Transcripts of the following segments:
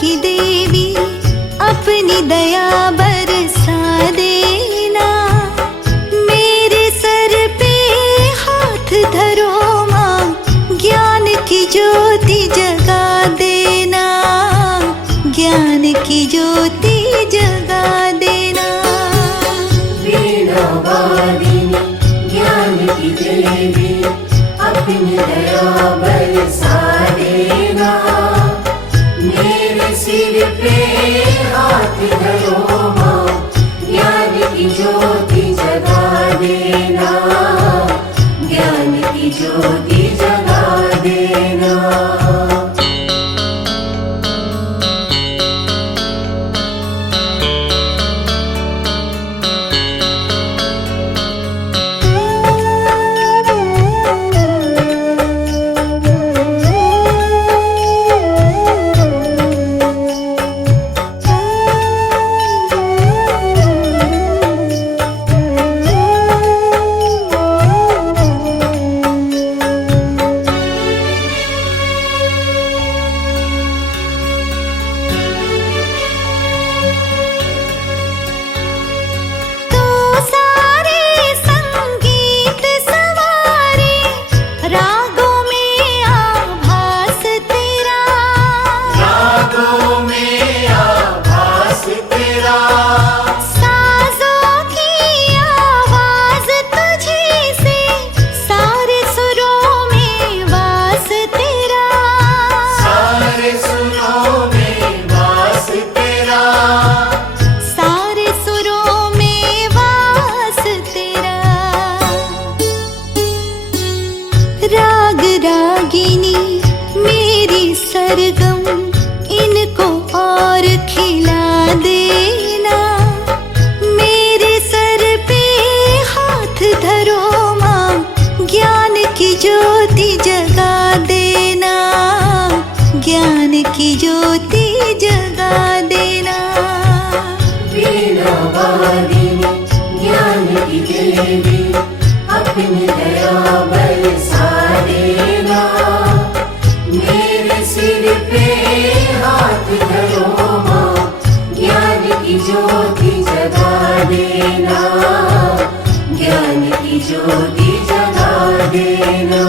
की देवी अपनी दया बरसा देना। मेरे सर पे हाथ धरो माँ, ज्ञान की ज्योति जगा देना, ज्ञान की ज्योति जगा देना। वीणा वादिनी ज्ञान की देवी अपनी दया बरसा देना। मेरे सिर पे हाथ धरो माँ, ज्ञान की ज्योति जगा देना, ज्ञान की ज्योति जगा देना। राग रागिनी मेरी सरगम, इनको और खिला देना। मेरे सर पे हाथ धरो माँ, ज्ञान की ज्योति जगा देना, ज्ञान की ज्योति जगा देना। वीणा वादिनी ज्ञान की देवी अपनी दया बरसा देना। मेरे सिर पे हाथ धरो माँ, ज्ञान की ज्योति जगा देना, ज्ञान की ज्योति जगा देना।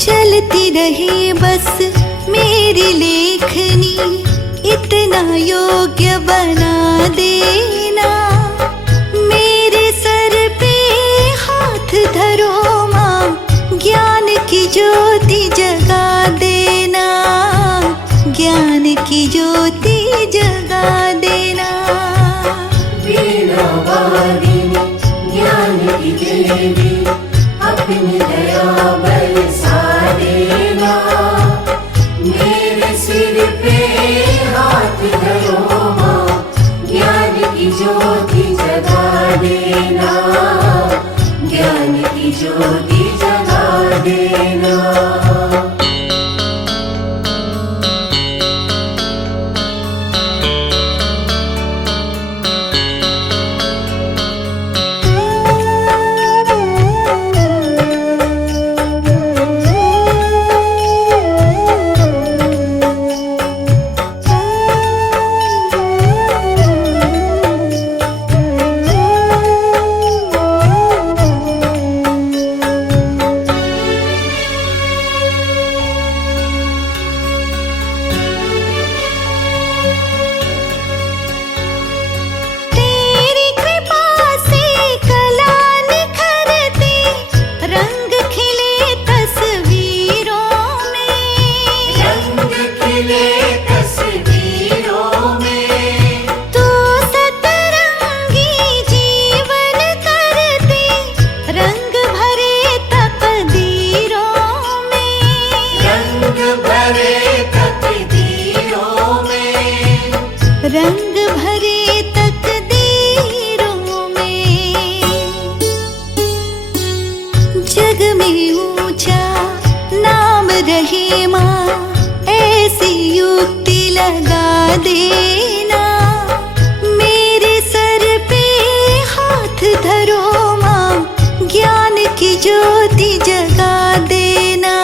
चलती रहे बस मेरी लेखनी, इतना योग्य बना देना। मेरे सर पे हाथ धरो माँ, ज्ञान की ज्योति जगा देना, ज्ञान की ज्योति जगा देना। वीणा वादिनी ज्ञान की देवी अपनी दया बरसा देना। मेरे सिर पे हाथ धरो माँ, भरे तकदीरों में, रंग भरे तकदीरों में। जग में ऊंचा नाम रहे माँ, ऐसी युक्ति लगा देना। मेरे सर पे हाथ धरो माँ, ज्ञान की ज्योति जगा देना,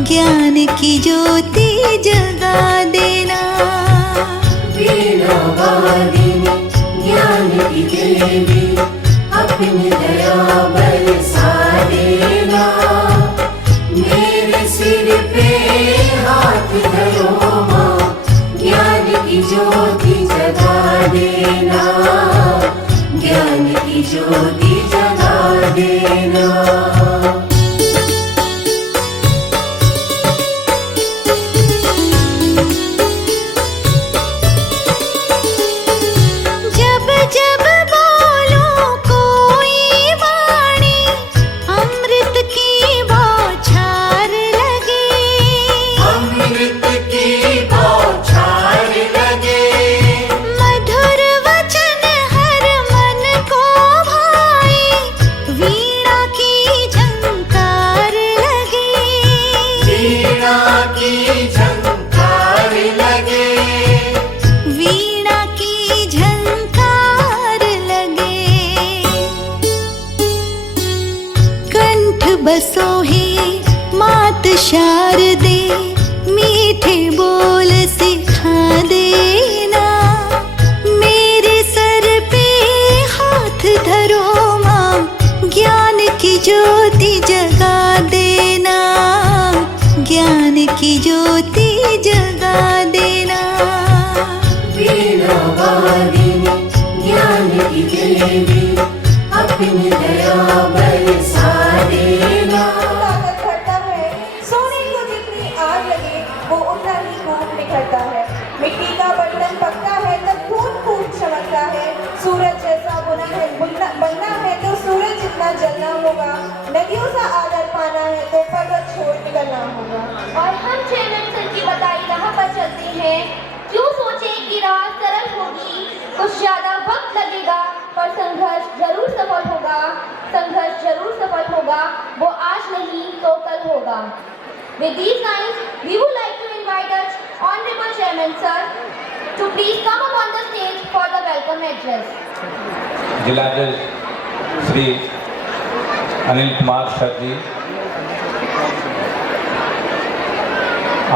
ज्ञान की ज्योति जगा देना। वीणा वादिनी ज्ञान की देवी, अपनी दया बरसा देना। मेरे सिर पे हाथ धरो माँ, ज्ञान की ज्योति जगा देना, ज्ञान की ज्योति जगा देना। जब जब बोलो कोई वाणी, अमृत की बौछार लगे। अमृत की बौछार लगे, मधुर वचन हर मन को भाए, वीणा की झंकार लगे। वीणा की झंकार लगे, वीणा की झंकार लगे। कंठ बसो है मात शारदे, मीठे बोल सिखा देना। मेरे सर पे हाथ धरो माँ, ज्ञान की ज्योति जगा देना, ज्ञान की ज्योति जगा देना। वीणा वादिनी ज्ञान की देवी, अपनी दया बरसा देना। ताकत भरता है, सोने को जितनी आग लगे वो उतना ही खूब निखरता है। मिट्टी का बर्तन पकता है तब खून खूब चमकता है। सूरज जैसा बनना है तो सूरज जितना जलना होगा। नदियों सा आदर पाना है तो पर्वत छोड़ निकलना होगा। और हम चैनल सर की बताई राह पर चलते हैं। क्यों सोचे कि राह सरल होगी, कुछ ज्यादा वक्त लगेगा, पर संघर्ष जरूर सफल होगा। संघर्ष जरूर सफल होगा, वो आज नहीं तो कल होगा। With these lines, we would like to invite our Honorable Chairman Sir to please come up on the stage for the welcome address. जिला जज श्री अनिल कुमार सर जी,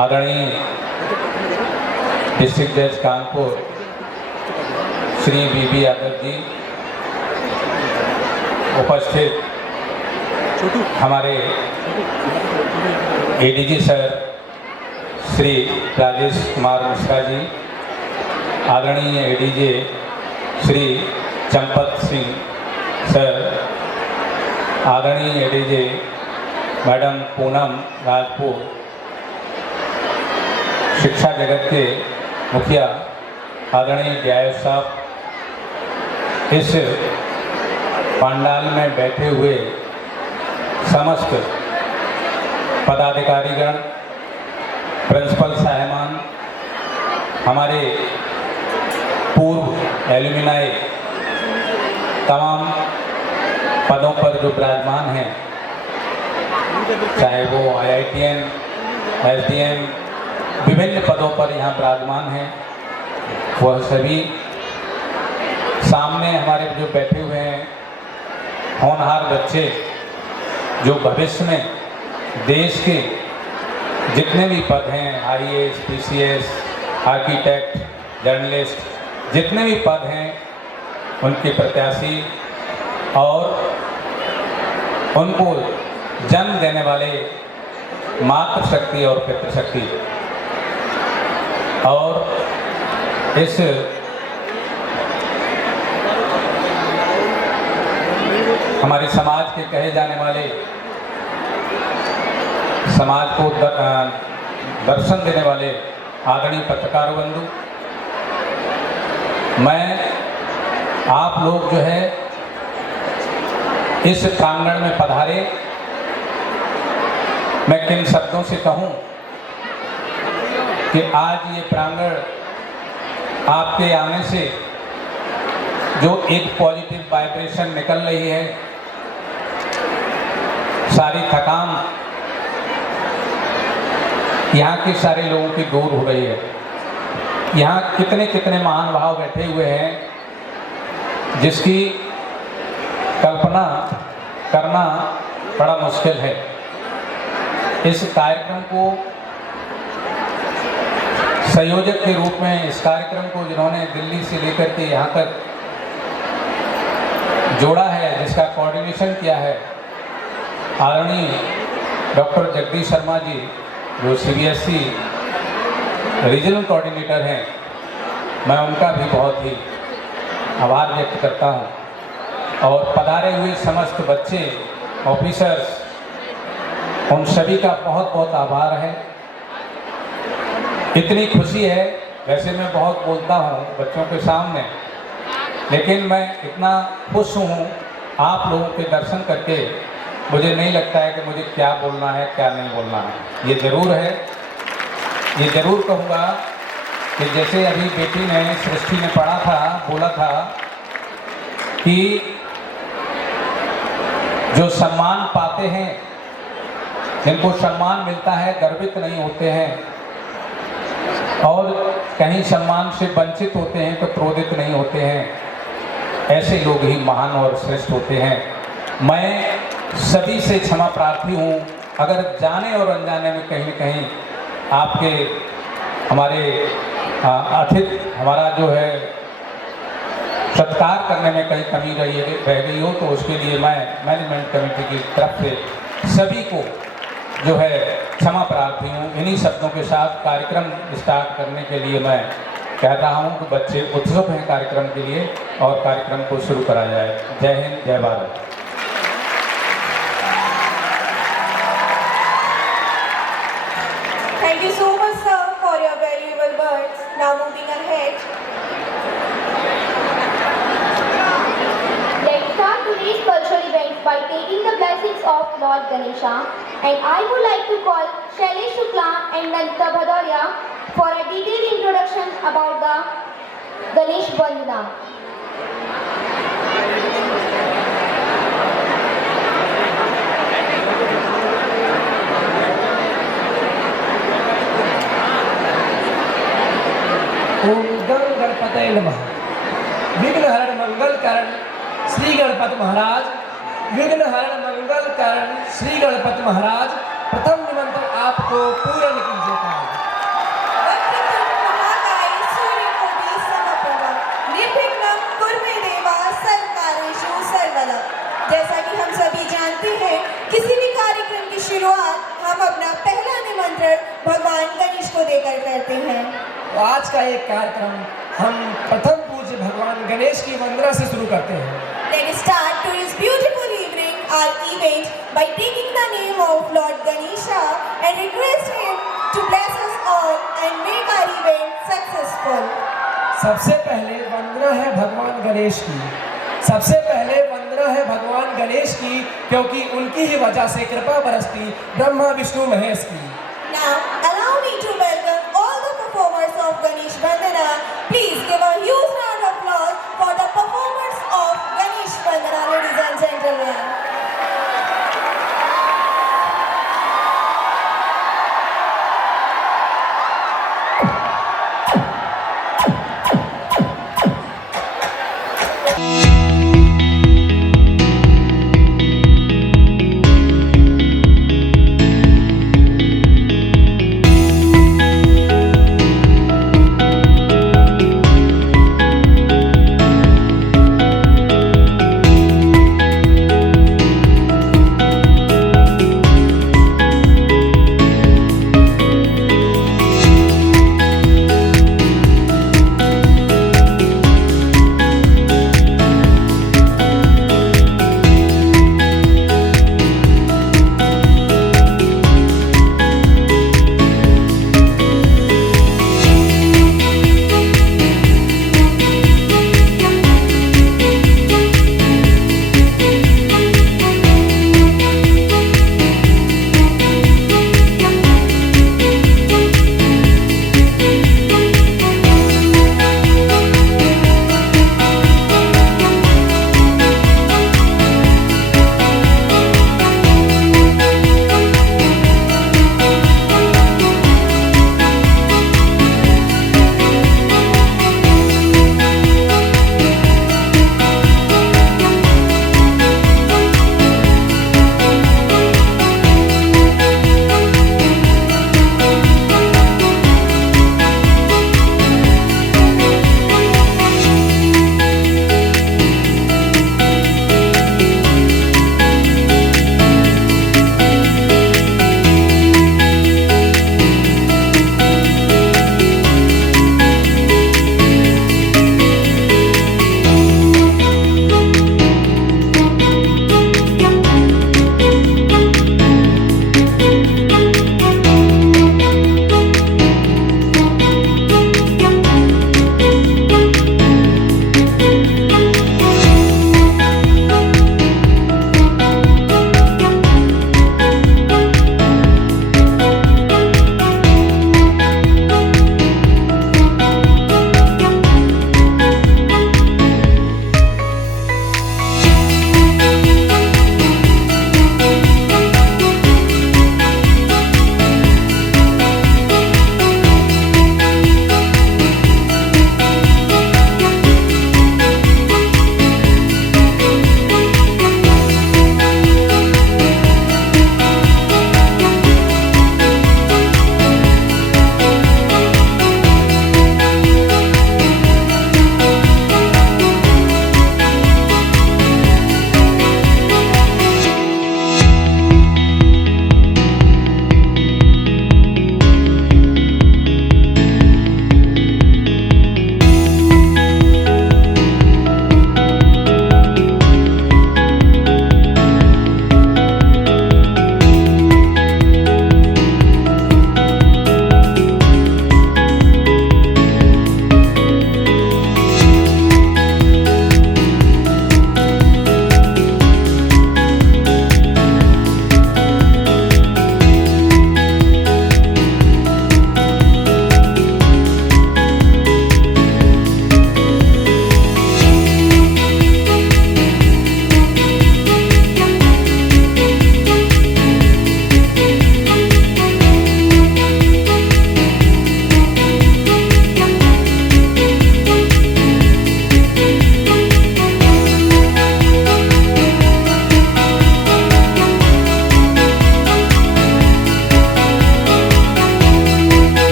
आदरणीय डिस्ट्रिक्ट जज कानपुर श्री बीबी यादव जी, उपस्थित हमारे एडीजी सर श्री राजेश कुमार मिश्रा जी, आदरणीय एडीजे श्री चंपत सिंह सर, आदरणीय एडीजे मैडम पूनम राजपूत, शिक्षा जगत के मुखिया आदरणीय डीआईएस साहब, इस पंडाल में बैठे हुए समस्त पदाधिकारीगण, प्रिंसिपल साहिबान, हमारे पूर्व एलुमिनाई, तमाम पदों पर जो विराजमान हैं, चाहे वो आईआईटीएन, एसडीएम, विभिन्न पदों पर यहाँ विराजमान हैं, वह सभी सामने हमारे जो बैठे हुए हैं होनहार बच्चे, जो भविष्य में देश के जितने भी पद हैं, आईएएस, पीसीएस, आर्किटेक्ट, जर्नलिस्ट, जितने भी पद हैं उनके प्रत्याशी और उनको जन्म देने वाले मातृशक्ति और पितृशक्ति, और इस हमारे समाज के कहे जाने वाले, समाज को दर्शन देने वाले आदरणीय पत्रकार बंधु, मैं आप लोग जो है इस प्रांगण में पधारे, मैं किन शब्दों से कहूं, कि आज ये प्रांगण आपके आने से जो एक पॉजिटिव वाइब्रेशन निकल रही है, सारी थकान यहाँ के सारे लोगों की दूर हो गई है। यहाँ कितने कितने महान भाव बैठे हुए हैं जिसकी कल्पना करना बड़ा मुश्किल है। इस कार्यक्रम को संयोजक के रूप में, इस कार्यक्रम को जिन्होंने दिल्ली से लेकर के यहाँ तक जोड़ा है, जिसका कोऑर्डिनेशन किया है, आदरणीय डॉक्टर जगदीश शर्मा जी, जो CBSE रीजनल कोऑर्डिनेटर हैं, मैं उनका भी बहुत ही आभार व्यक्त करता हूं। और पधारे हुए समस्त बच्चे, ऑफिसर्स, उन सभी का बहुत बहुत आभार है। इतनी खुशी है, वैसे मैं बहुत बोलता हूं बच्चों के सामने, लेकिन मैं इतना खुश हूँ आप लोगों के दर्शन करके, मुझे नहीं लगता है कि मुझे क्या बोलना है क्या नहीं बोलना है। ये ज़रूर है, ये ज़रूर कहूँगा कि जैसे अभी बेटी ने, सृष्टि ने पढ़ा था, बोला था कि जो सम्मान पाते हैं, जिनको सम्मान मिलता है, गर्वित नहीं होते हैं, और कहीं सम्मान से वंचित होते हैं तो क्रोधित नहीं होते हैं। ऐसे लोग ही महान और श्रेष्ठ होते हैं। मैं सभी से क्षमा प्रार्थी हूँ अगर जाने और अनजाने में कहीं न कहीं आपके, हमारे अतिथि, हमारा जो है सत्कार करने में कहीं कमी रह गई हो, तो उसके लिए मैं मैनेजमेंट कमेटी की तरफ से सभी को जो है क्षमा प्रार्थी हूँ। इन्हीं शब्दों के साथ कार्यक्रम स्टार्ट करने के लिए मैं कह रहा हूँ कि बच्चे उत्सुक हैं कार्यक्रम के लिए, और कार्यक्रम को शुरू करा जाए। जय हिंद, जय Bharat. Thank you so much, sir, for your valuable words. Now moving ahead. Let's start today's cultural event by taking the blessings of Lord Ganesha, and I would like to call Shailesh Shukla and Nandita Bhadoria for a detailed introduction about the Ganesh Vandana. ओम गं गणपतये नमः। विघ्नहरण मंगल कारण श्री गणपति महाराज, विघ्नहरण मंगल कारण श्री गणपति महाराज, प्रथम निमंत्रण आपको पूर्ण कीजिए था। वक्रतुंड महाकाय सूर्यकोटि समप्रभा निर्विघ्नं कुरु देवा सर्वकार्येषु सर्वदा। जैसा कि हम सभी जानते हैं, किसी भी कार्यक्रम की शुरुआत हम अपना पहला निमंत्रण भगवान गणेश को देकर करते हैं। तो आज का एक कार्यक्रम हम प्रथम पूज्य भगवान गणेश की वंदना से शुरू करते हैं। Let us start today's beautiful evening, our event, by taking the name of Lord Ganesha and request him to bless us all and make our event successful. सबसे पहले वंदना है भगवान गणेश की, सबसे पहले वंदना है भगवान गणेश की, क्योंकि उनकी ही वजह से कृपा बरसती ब्रह्मा विष्णु महेश की। Now, allow me to welcome all the performers of Ganesh Vandana. Please give a huge round of applause for the performers of Ganesh Vandana, ladies and gentlemen.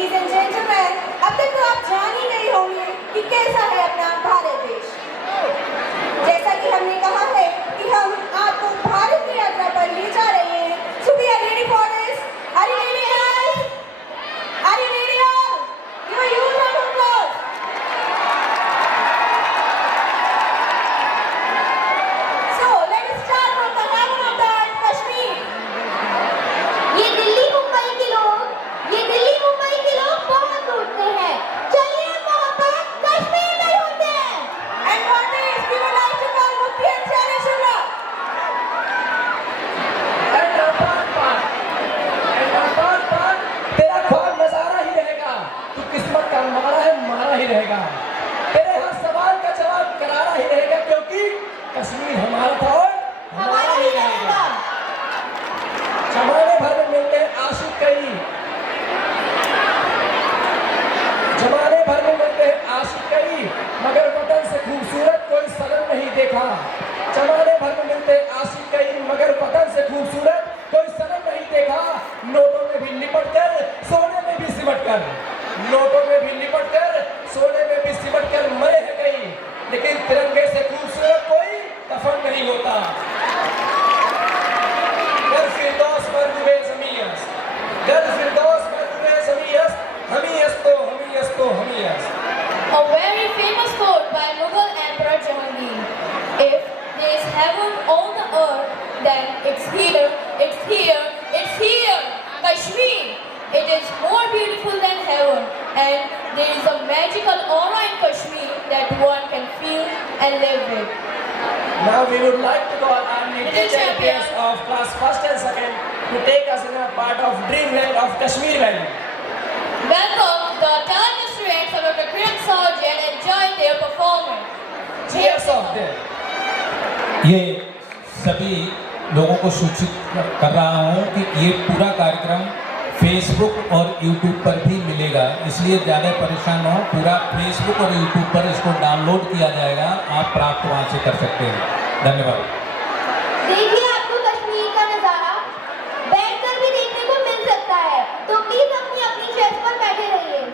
Ladies and gentleman, अब तक तो आप जान ही गए होंगे कि कैसा है अपना भारत देश। जैसा कि हमने कहा है कि हम आपको भारत की यात्रा पर ले जा रहे हैं। So we are ready for this? Are you ready, guys? Are you ready all? Give a huge round of applause. So let us start from the heaven of the earth, Kashmir. ये दिल्ली मुंबई के लोग बहुत उड़ते हैं। चलिए मोहब्बत कश्मीर में होते हैं। And for this, we would like to call Mufti Ansari Shura. तेरा ख्वाब नजारा ही रहेगा, तू किस्मत का मारा ही रहेगा। तेरे हर सवाल का जवाब करारा ही रहेगा, क्योंकि कश्मीर हमारा था और हमारा ही रहेगा। जमाने भर में मिलते हैं आशिक कई, जमाने भर में मिलते हैं आशिक कई, मगर वतन से खूबसूरत कोई सनम नहीं देखा। जमाने भर में मिलते हैं आशिक कई, मगर वतन से खूबसूरत कोई सनम नहीं देखा। नोटों में भी लिपट कर, सोने में भी सिमट कर, नोटों में भी लिपट कर, सोने में भी सिमट कर मरे हैं कई, लेकिन तिरंगे से खूबसूरत कोई कफन नहीं होता। गर फिरदौस मरदुए ज़मीयस, गर फिरदौस मरदुए ज़मीयस, हमीयस। A very famous quote by Mughal Emperor Jahangir. If there is heaven on the earth, then it's here, it's here, it's here. Kashmir, it is more beautiful than heaven, and there is a magical aura in Kashmir that one can feel and live with. Now we would like to call our little Little champions champion. of class 1st and 2nd to take us in a part of Dreamland of Kashmir Valley. Welcome the talented students of Dr. Kiran Saurji and enjoy their performance. Cheers of them. ये सभी लोगों को सूचित कर रहा हूँ कि ये पूरा कार्यक्रम फेसबुक और यूट्यूब पर भी मिलेगा, इसलिए ज़्यादा परेशान न हो। पूरा फेसबुक और यूट्यूब पर इसको डाउनलोड किया जाएगा, आप प्राप्त वहाँ से कर सकते हैं। धन्यवाद। देखिए आपको कश्मीर का नजारा बैठकर भी देखने को मिल सकता है, तो प्लीज अपनी अपनी चेयर पर बैठे रहिए।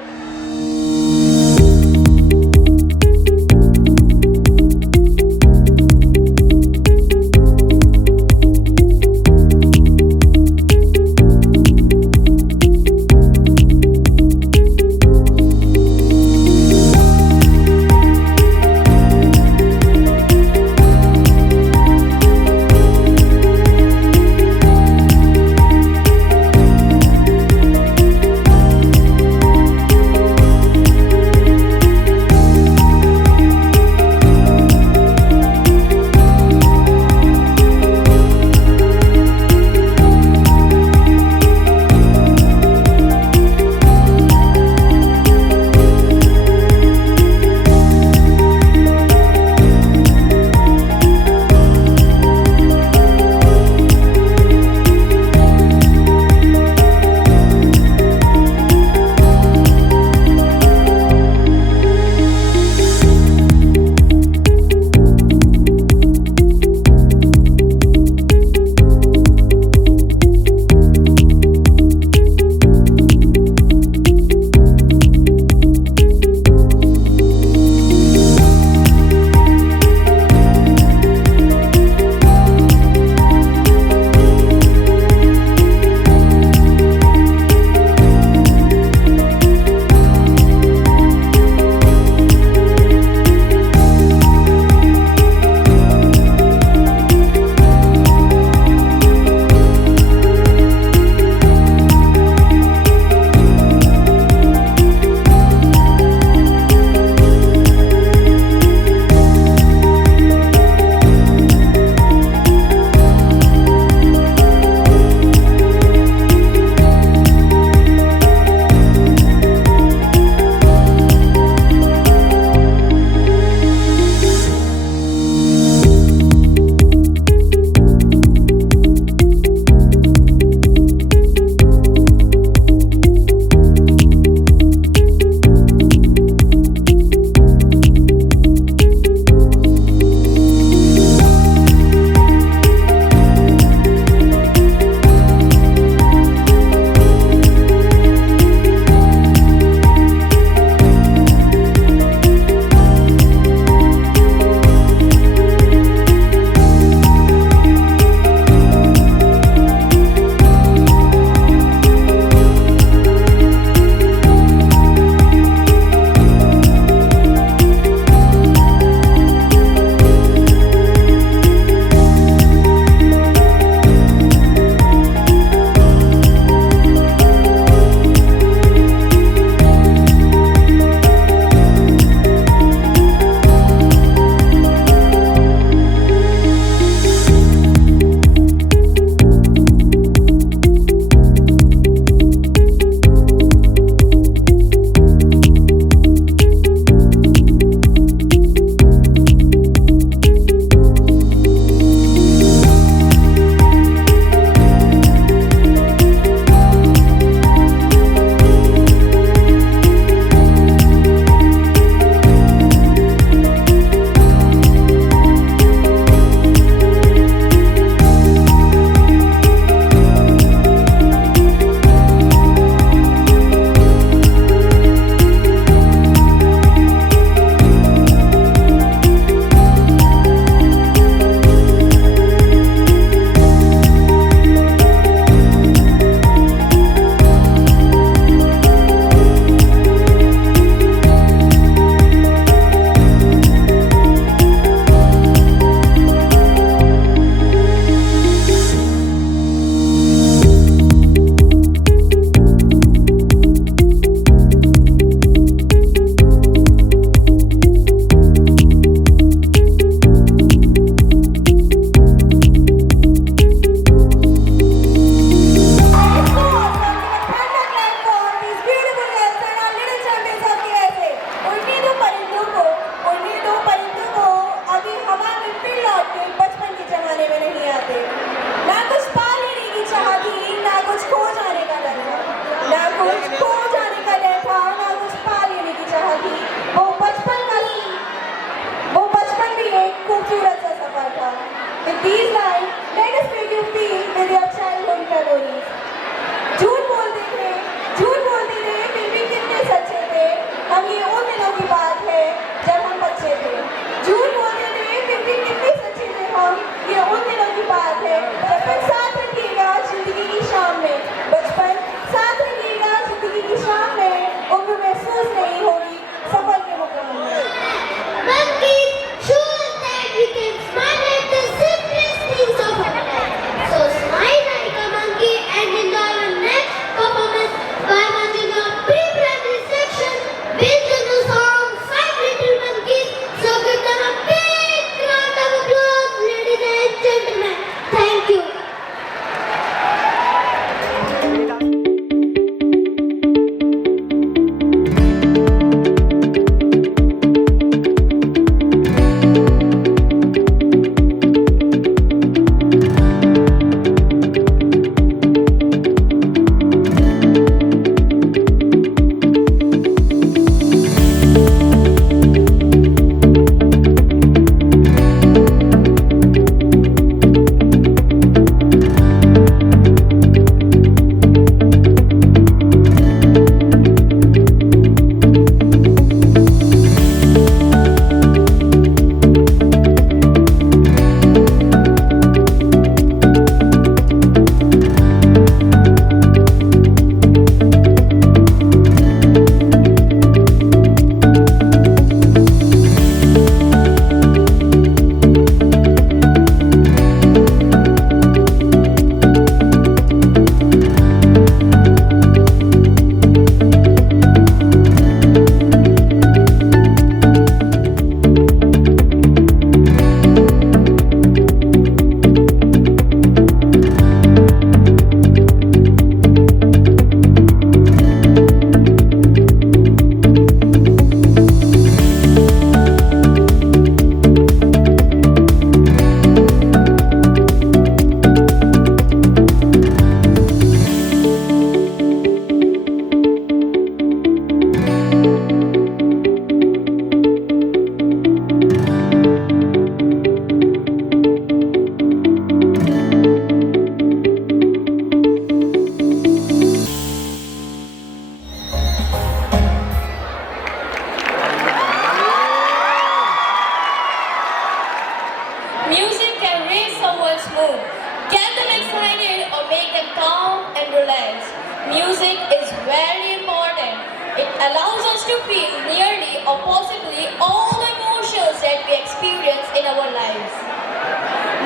to feel nearly or possibly all the emotions that we experience in our lives.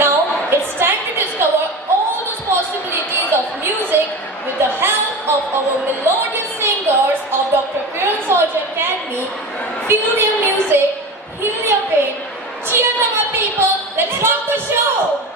Now it's time to discover all those possibilities of music with the help of our melodious singers of Dr. Kiran Saroj Academy. Feel their music, heal their pain, cheer them up people, let's rock the show!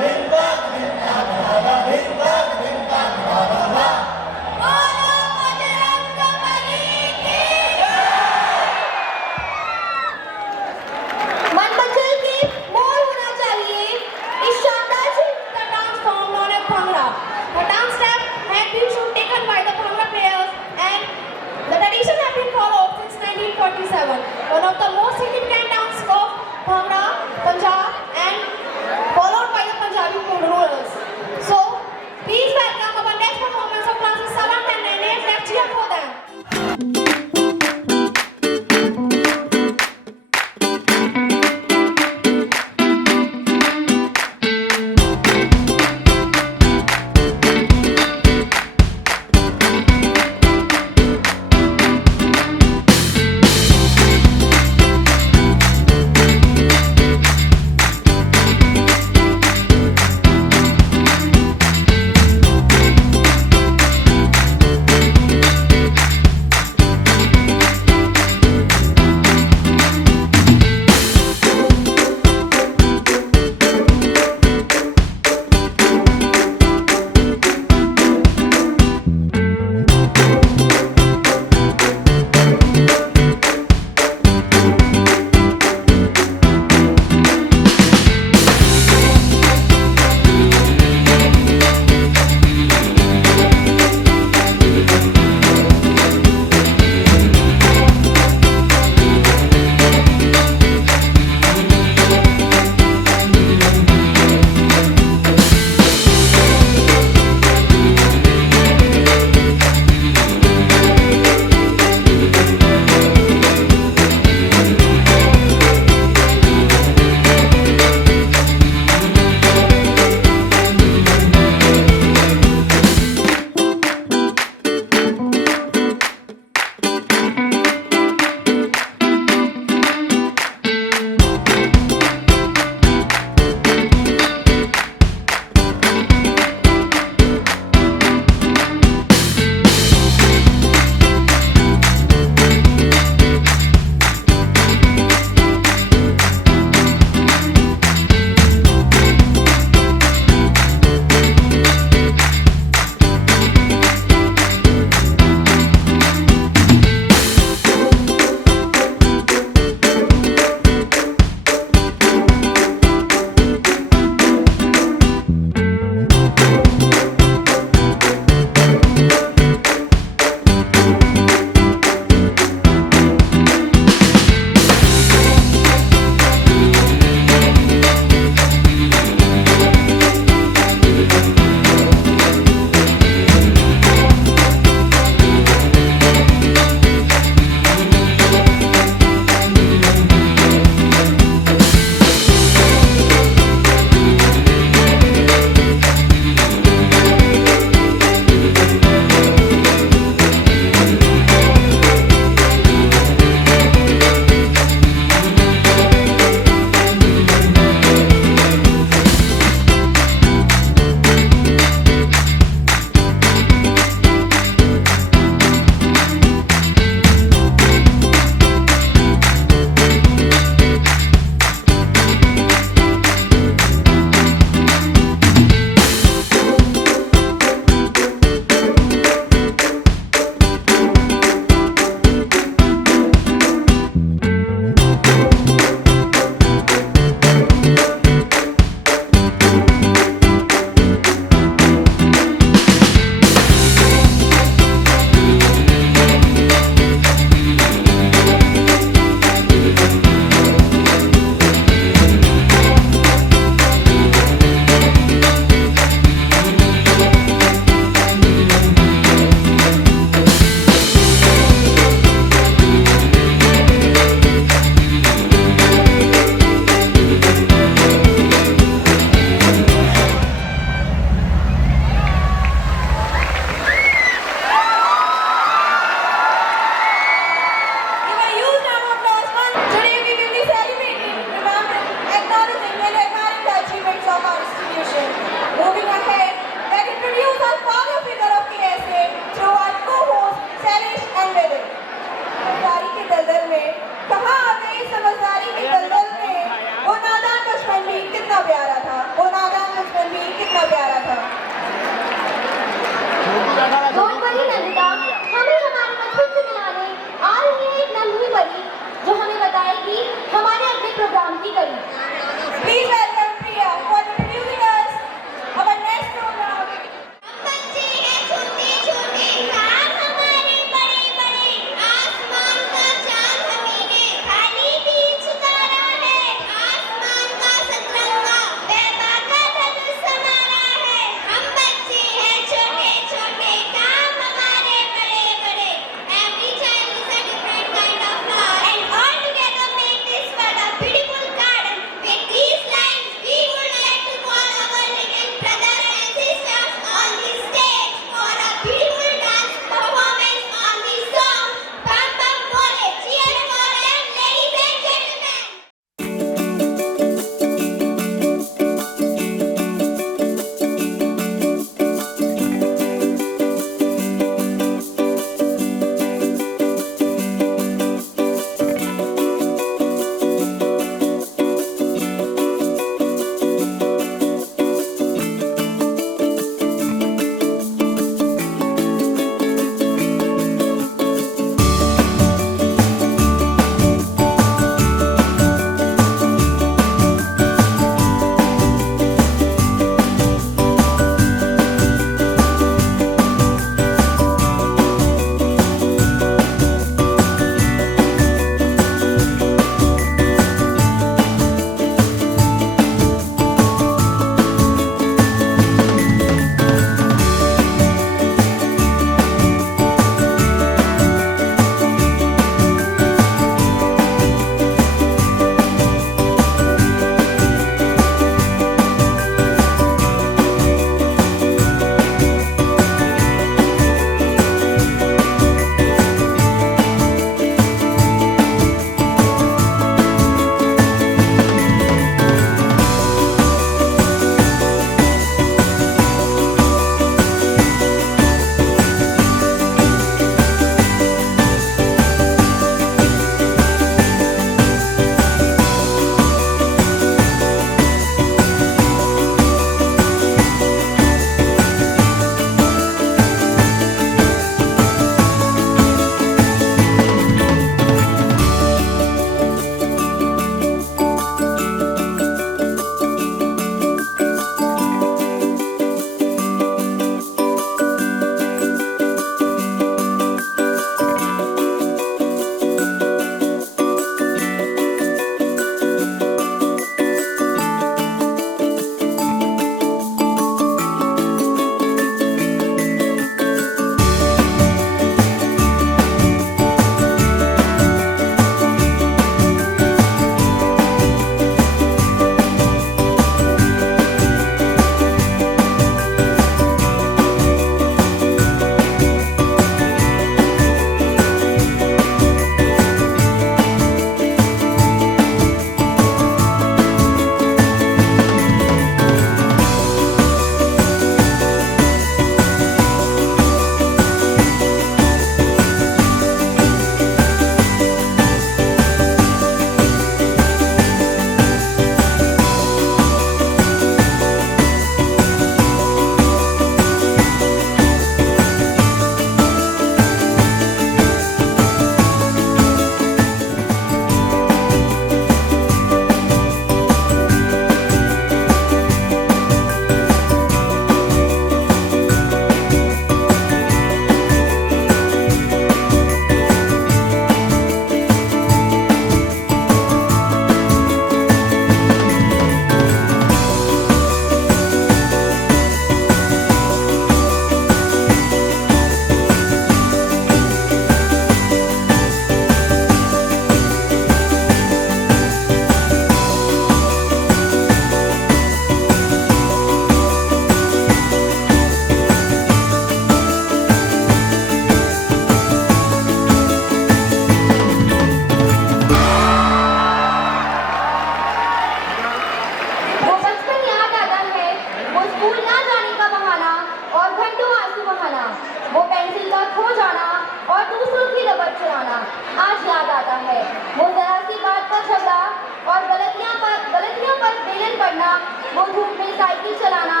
Cycle चलाना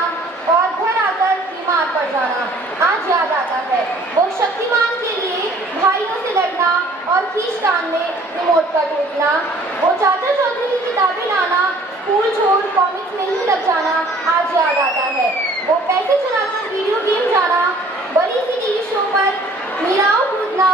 और घर आकर बीमार पड़ जाना आज याद आता है। वो शक्तिमान के लिए भाइयों से लड़ना और खींचतान में रिमोट का टूटना, वो चाचा चौधरी की किताबें लाना, स्कूल छोड़ कॉमिक्स में ही लग जाना आज याद आता है। वो पैसे चुराकर वीडियो गेम जाना, बड़ी सी टीवी शो पर मीराओं कूदना,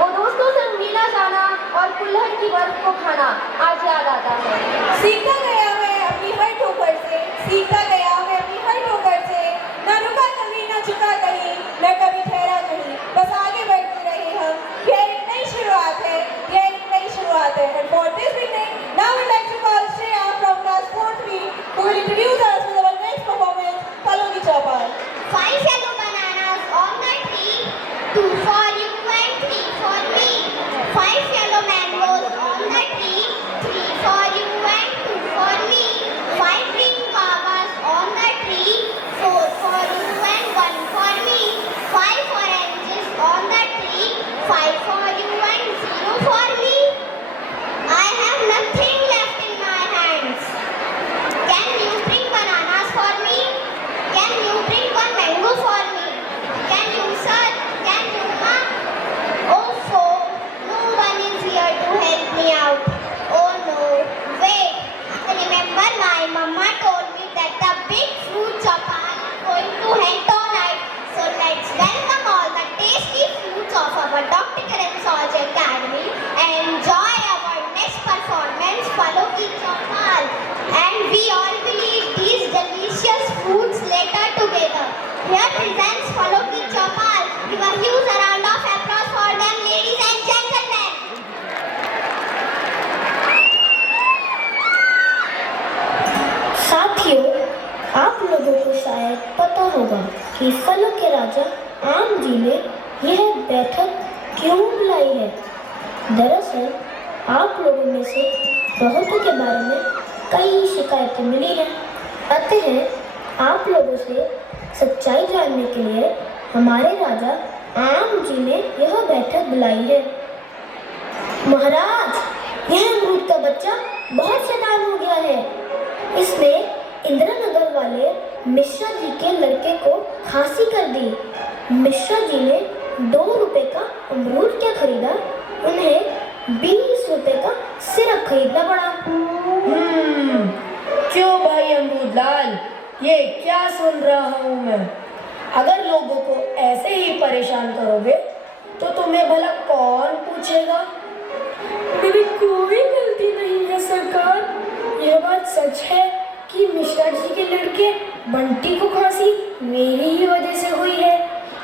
वो दोस्तों से मेला जाना और कुल्हड़ की बर्फ को खाना आज याद आता है। सीखता गया मैं अपनी हर ठोकर से, सीखता गया मैं अपनी हर ठोकर से, ना रुका कभी ना झुका कहीं, न कभी ठहरा कहीं, बस आगे बढ़ते रहे हम। यह एक नई शुरुआत है, यह एक नई शुरुआत है। And for this beginning, now we'd like to call Shreya from class 4-3 who will introduce us with our next performance, Follow the Chopper. 5 yellow bananas on the tree, 2 for you and 3 for me. 5 yellow mangoes on the tree, 3 for you and 2 for me. 5 green guavas on the tree, 4 for you and 1 for me. 5 oranges on the tree, 5 for you and 0 for me. I have nothing left in my hands. Can you bring bananas for me? Can you bring 1 mango for me? Can you, sir? Can you, ma'am? Oh, no one is here to help me out. Oh no, wait. Remember my mama told me that the big fruit chopper is going to hang tonight. So let's welcome all the tasty fruits of our Dr. Karan Saaj Academy and enjoy our next performance, Follow the Chopper. And we all will eat these delicious fruits later together. Here presents Follow the Chopper. Give a huge round of applause for them, ladies and gentlemen. साथियों, आप लोगों को शायद पता होगा कि फलों के राजा आम जी ने यह बैठक क्यों बुलाई है। दरअसल आप लोगों में से बहुतों के बारे में कई शिकायतें मिली हैं। अतः आप लोगों से सच्चाई जानने के लिए हमारे राजा आम जी ने यह बैठक बुलाई है। महाराज, यह अमरूद का बच्चा बहुत शैतान हो गया है। इसने इंदिरा नगर वाले मिश्रा जी के लड़के को फांसी कर दी। मिश्रा जी ने 2 रुपए का अमरूद क्या खरीदा, उन्हें 20 रुपए का सिरप खरीदना पड़ा। क्यों भाई अमरूद लाल, ये क्या सुन रहा हूँ मैं? अगर लोगों को ऐसे ही परेशान करोगे तो तुम्हें भला कौन पूछेगा? मेरी कोई गलती नहीं है सरकार। यह बात सच है कि मिश्रा जी के लड़के बंटी को फांसी मेरी ही वजह से हुई है,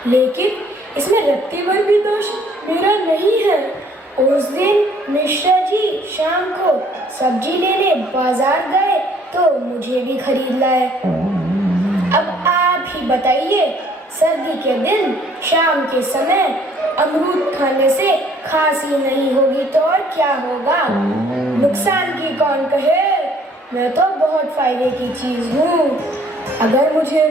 लेकिन इसमें रत्ती भर भी दोष मेरा नहीं है। उस दिन मिश्रा जी शाम को सब्जी लेने बाजार गए तो मुझे भी खरीद लाए। अब आप ही बताइए, सर्दी के दिन शाम के समय अमरूद खाने से खांसी नहीं होगी तो और क्या होगा? नुकसान की कौन कहे? मैं तो बहुत फायदे की चीज हूँ। अगर मुझे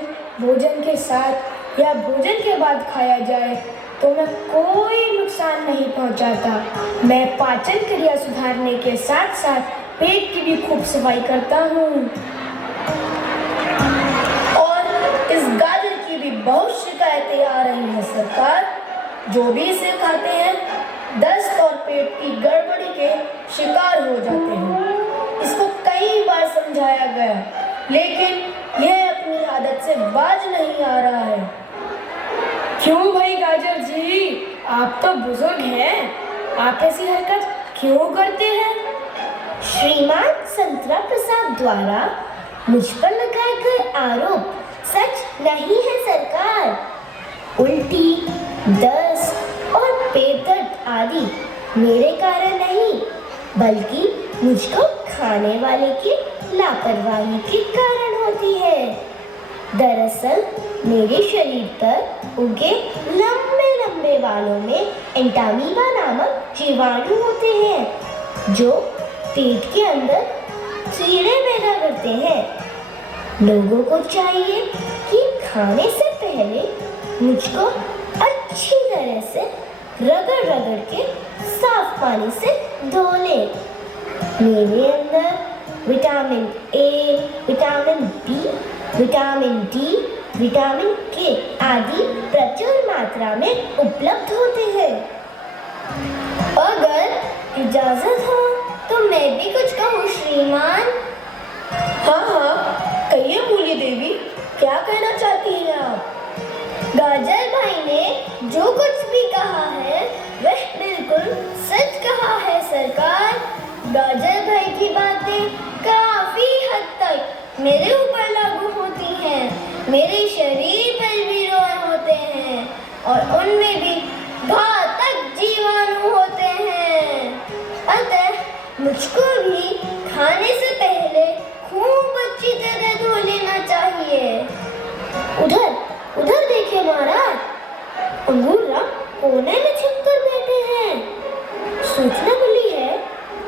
भोजन के साथ या भोजन के बाद खाया जाए तो मैं कोई नुकसान नहीं पहुँचाता। मैं पाचन क्रिया सुधारने के साथ साथ पेट की भी खूब सफाई करता हूँ। और इस गाजर की भी बहुत शिकायतें आ रही हैं सरकार। जो भी इसे खाते हैं दस्त और पेट की गड़बड़ी के शिकार हो जाते हैं। इसको कई बार समझाया गया, लेकिन यह अपनी आदत से बाज नहीं आ रहा है। क्यों भाई गाजर जी, आप तो बुजुर्ग हैं, आप ऐसी हरकत क्यों करते हैं? श्रीमान संतरा प्रसाद द्वारा मुझ पर लगाए गए आरोप सच नहीं है सरकार। उल्टी, दस्त और पेट दर्द आदि मेरे कारण नहीं, बल्कि मुझको खाने वाले की लापरवाही के कारण होती है। दरअसल मेरे शरीर पर उगे लंबे लंबे बालों में एंटामीबा नामक जीवाणु होते हैं जो पेट के अंदर कीड़े पैदा करते हैं। लोगों को चाहिए कि खाने से पहले मुझको अच्छी तरह से रगड़ रगड़ के साफ पानी से धो ले। मेरे अंदर vitamin A, vitamin B, vitamin D, vitamin K आदि प्रचुर मात्रा में उपलब्ध होते हैं। अगर इजाजत हो तो मैं भी कुछ कहूँ श्रीमान। हाँ, कहिए मूली देवी, क्या कहना चाहती हैं आप? गाजर भाई ने जो कुछ भी कहा है वह बिल्कुल सच कहा है सरकार। गाजर भाई की बातें काफी हद तक मेरे ऊपर लागू होती हैं। मेरे शरीर पर भी रोग होते हैं और उनमें भी घातक जीवाणु होते हैं। अतः मुझको भी खाने से पहले खूब अच्छी तरह धो लेना चाहिए। उधर देखिए महाराज, अंगूर राम कोने में छिपकर बैठे हैं। सूचना मिली है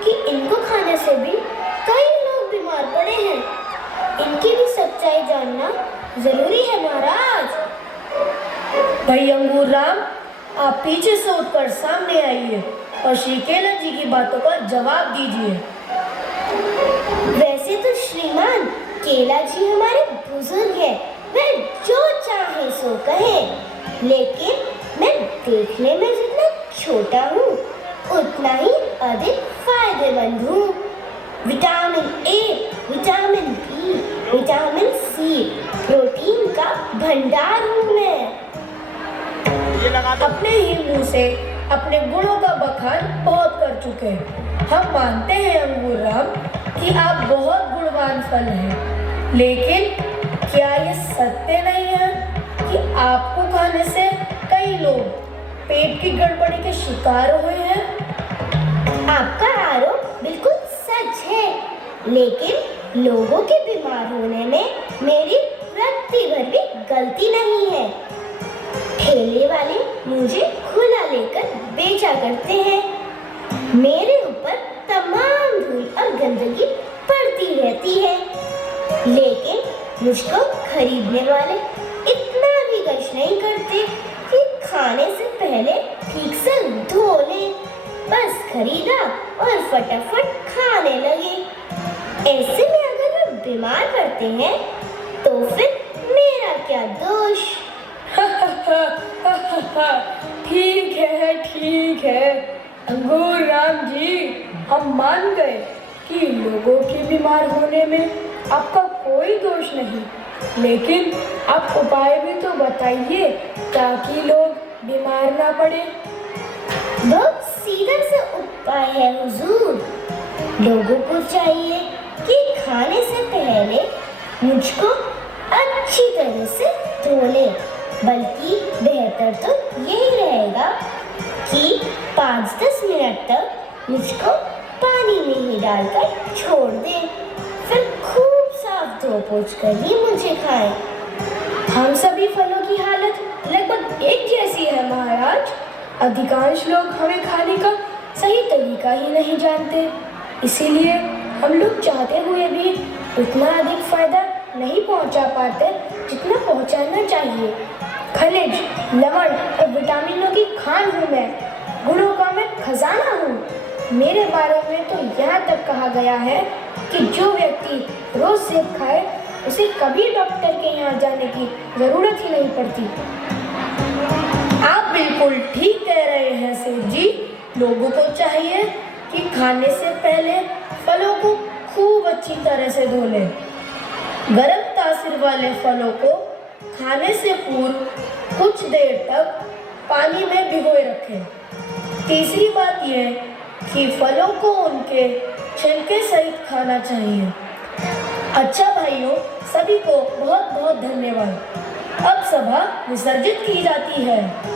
कि इनको खाने से भी कई लोग बीमार पड़े हैं। इनकी भी सच्चाई जानना जरूरी है महाराज। भाई अंगूर राम, आप पीछे से उठकर सामने आइए और श्री केला जी की बातों का जवाब दीजिए। वैसे तो श्रीमान केला जी हमारे बुजुर्ग हैं, वह जो चाहे सो कहे, लेकिन मैं देखने में जितना छोटा हूँ उतना ही अधिक फायदेमंद हूँ। Vitamin A, vitamin B, vitamin C, protein का भंडार हूँ मैं। अपने ही मुंह से अपने गुणों का बखान बहुत कर चुके हैं। हम मानते हैं अंगूर राम कि आप बहुत गुणवान फल हैं, लेकिन क्या ये सत्य नहीं है कि आपको खाने से कई लोग पेट की गड़बड़ी के शिकार हुए हैं? आपका आरोप बिल्कुल सच है, लेकिन लोगों के बीमार होने में मेरी रत्ती भर भी गलती नहीं है। ठेले वाले मुझे खुला लेकर बेचा करते हैं। मेरे ऊपर तमाम धूल और गंदगी पड़ती रहती है, लेकिन मुझको खरीदने वाले इतना भी कष्ट नहीं करते कि खाने से पहले ठीक से धो लें। बस खरीदा और फटाफट खाने लगे। ऐसे में अगर वे बीमार पड़ते हैं तो फिर मेरा क्या दोष? ठीक है अंगूर राम जी, हम मान गए कि लोगों के बीमार होने में आपका कोई दोष नहीं, लेकिन आप उपाय भी तो बताइए ताकि लोग बीमार ना पड़े। बहुत सीधा सा उपाय है हुजूर। लोगों को चाहिए कि खाने से पहले मुझको अच्छी तरह से धो ले। बल्कि बेहतर तो यही रहेगा कि 5-10 मिनट तक मुझको पानी में ही डालकर छोड़ दे, फिर खूब साफ धो पोंछ कर ही मुझे खाएं। हम सभी फलों की हालत लगभग एक जैसी है महाराज। अधिकांश लोग हमें खाने का सही तरीका ही नहीं जानते, इसीलिए हम लोग चाहते हुए भी उतना अधिक फायदा नहीं पहुंचा पाते जितना पहुंचाना चाहिए। खनिज, लवण और विटामिनों की खान हूँ मैं, गुणों का मैं खजाना हूँ। मेरे बारे में तो यहाँ तक कहा गया है कि जो व्यक्ति रोज सेब खाए उसे कभी डॉक्टर के यहाँ जाने की जरूरत ही नहीं पड़ती। आप बिल्कुल ठीक कह रहे हैं सेठ जी। लोगों को चाहिए कि खाने से पहले फलों को खूब अच्छी तरह से धो लें। गर्म तासीर वाले फलों को खाने से पूर्व कुछ देर तक पानी में भिगोए रखें। तीसरी बात यह कि फलों को उनके छिलके सहित खाना चाहिए। अच्छा भाइयों, सभी को बहुत बहुत धन्यवाद। अब सभा विसर्जित की जाती है।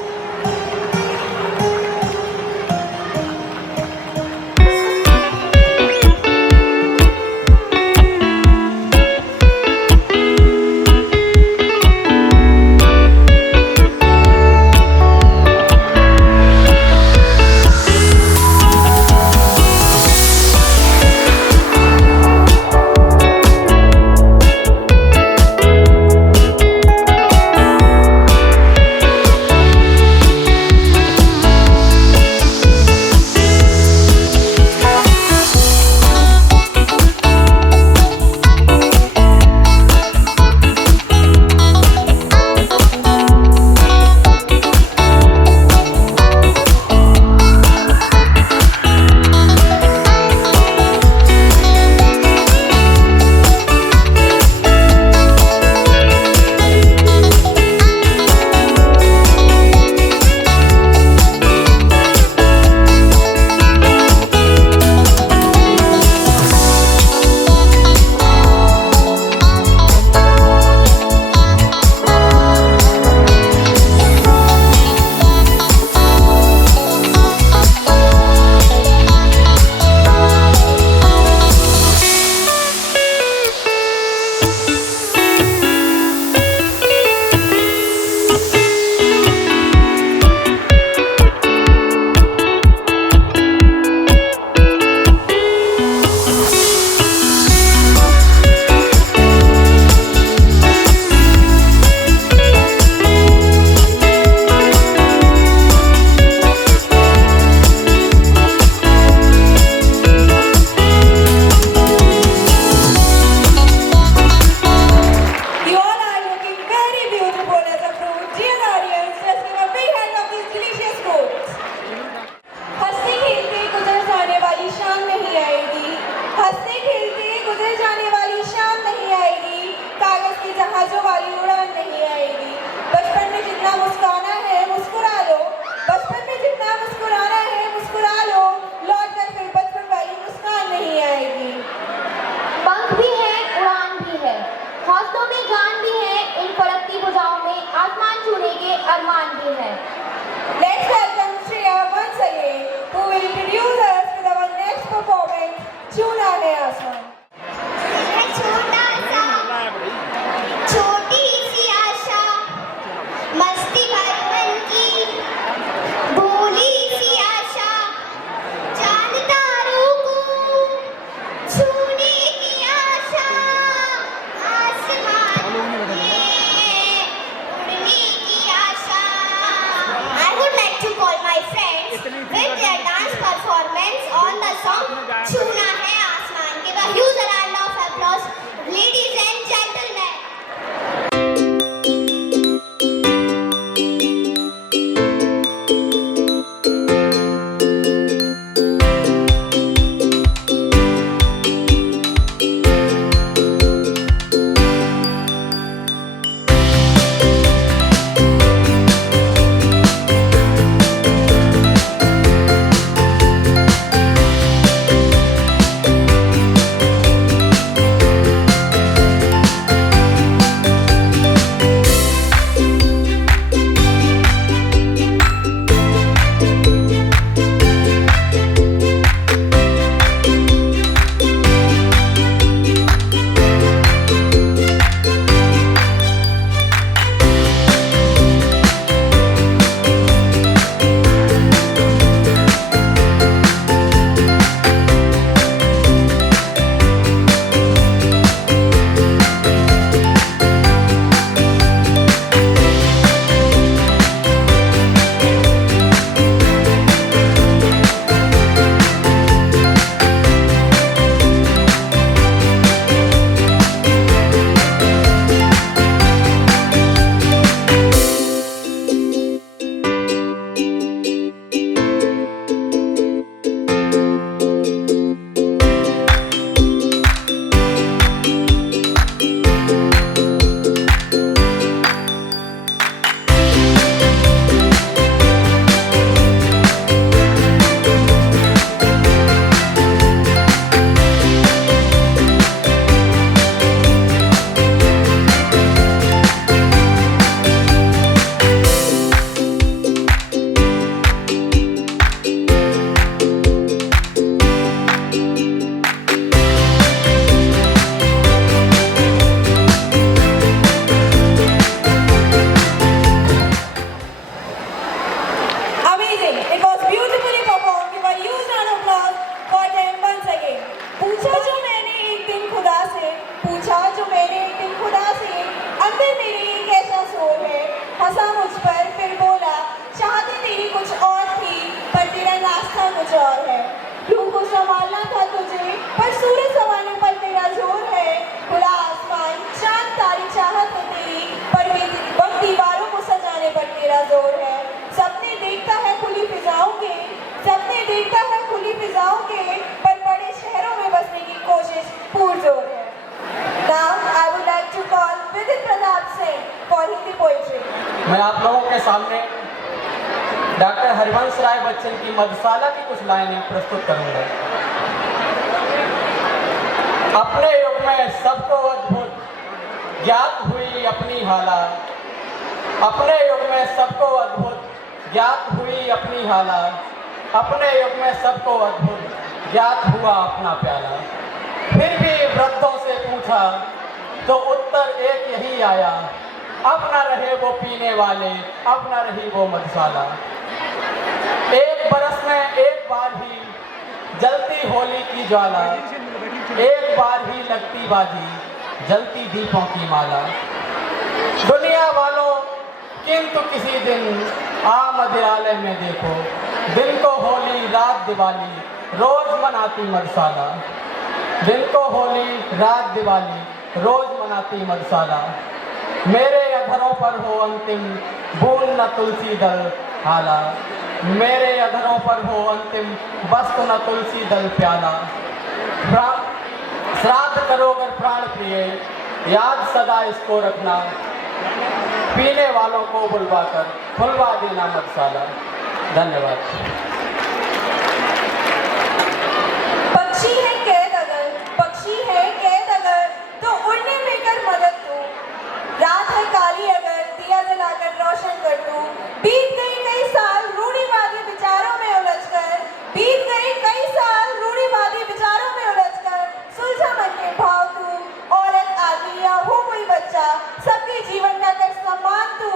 कुछ और है। रूह को संभालना था तुझे, पर सूरज संभालने पर तेरा जोर है। खुला आसमान, चांद तारी चाहत है तेरी, पर वक्त दीवारों को सजाने पर तेरा जोर है। सपने देखता है खुली फिजाओं के, सपने देखता है खुली फिजाओं के, पर बड़े शहरों में बसने की कोशिश पुरजोर है। Now I would like to call Vidit Pratap Singh for Hindi poetry. मैं आप लोगों के सामने डॉक्टर हरिवंश राय बच्चन की मधुशाला की कुछ लाइनें प्रस्तुत करूंगा। अपने युग में सबको अद्भुत ज्ञात हुई अपनी हालत, अपने युग में सबको अद्भुत ज्ञात हुई अपनी हालत, अपने युग में सबको अद्भुत ज्ञात हुआ अपना प्याला। फिर भी वृद्धों से पूछा तो उत्तर एक यही आया, अब न रहे वो पीने वाले, अब न रही वो मधुशाला। एक बरस में एक बार ही जलती होली की ज्वाला, एक बार ही लगती बाजी, जलती दीपों की माला। दुनिया वालों किंतु किसी दिन आ मदिरालय में देखो, दिन को होली रात दिवाली रोज मनाती मधुशाला, दिन को होली रात दिवाली रोज मनाती मधुशाला। मेरे अधरों पर हो अंतिम बूंद न तुलसी दल हाला, मेरे अधरों पर हो अंतिम वस्तु न तुलसी दल प्याला। श्राद्ध करो अगर प्राण प्रिय, याद सदा इसको रखना, पीने वालों को बुलवाकर खुलवा देना मधुशाला। धन्यवाद। पक्षी है कैद अगर, पक्षी है कैद अगर, तो उड़ने में कर मदद तू। रात है काली अगर, दिया जलाकर रोशन कर तू। बीत गई कई साल रूढ़िवादी विचारों में उलझकर, बीत गई कई साल रूढ़िवादी विचारों में उलझकर, सुलझा मन के भाव तू। औरत आदमी या हो कोई बच्चा, सबके जीवन का कर सम्मान तू।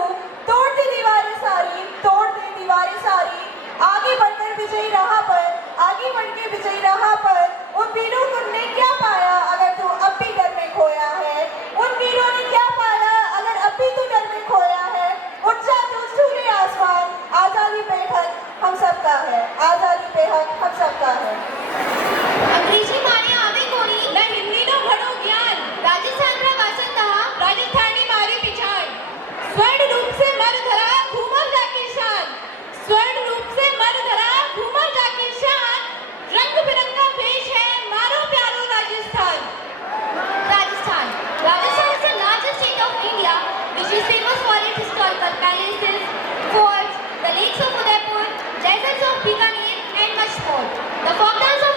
तोड़ दे दीवारें सारी, तोड़ दे दीवारें सारी, आगे बढ़कर विजयी राह पर, आगे बढ़ के विजयी राह पर। उन वीरों ने क्या पाया अगर तू अब भी डर में खोया है, उन वीरों ने क्या पाया अगर अब भी तू डर में खोया है। उठ जा तू छूले आसमान, आजादी बेहक हम सबका है, आजादी बेहक हम सबका है। अंग्रेजी माने आवे कोणी, मैं हिंदी नो घडो ज्ञान, राजस्थान रा वासन दहा, राजस्थानी मारी पिछाड़। स्वर्ण रूप से मर धरा घूमर जाके शान, स्वर्ण रूप से मर धरा घूमर जाके शान। रंग बिरंगा वेश है मारो प्यारो Rajasthan. Rajasthan is the largest state of India, which is famous for its historical palaces, forts, the lakes of Udaipur, deserts of Bikaner, and much more. The folk dance of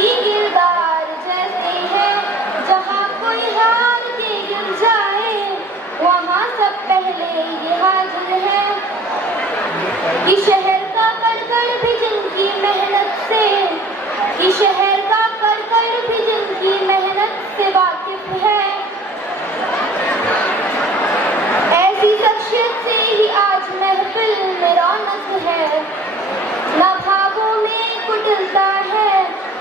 किसी किरदार जैसे है, जहाँ कोई हार के गिर जाए वहाँ सब पहले ये हाजिर है कि शहर का कड़ भी जिनकी मेहनत से, कि शहर का कड़ भी जिनकी मेहनत से वाकिफ है, ऐसी शख्सियत से ही आज महफिल में रौनक है। न भावों में कुटिलता है,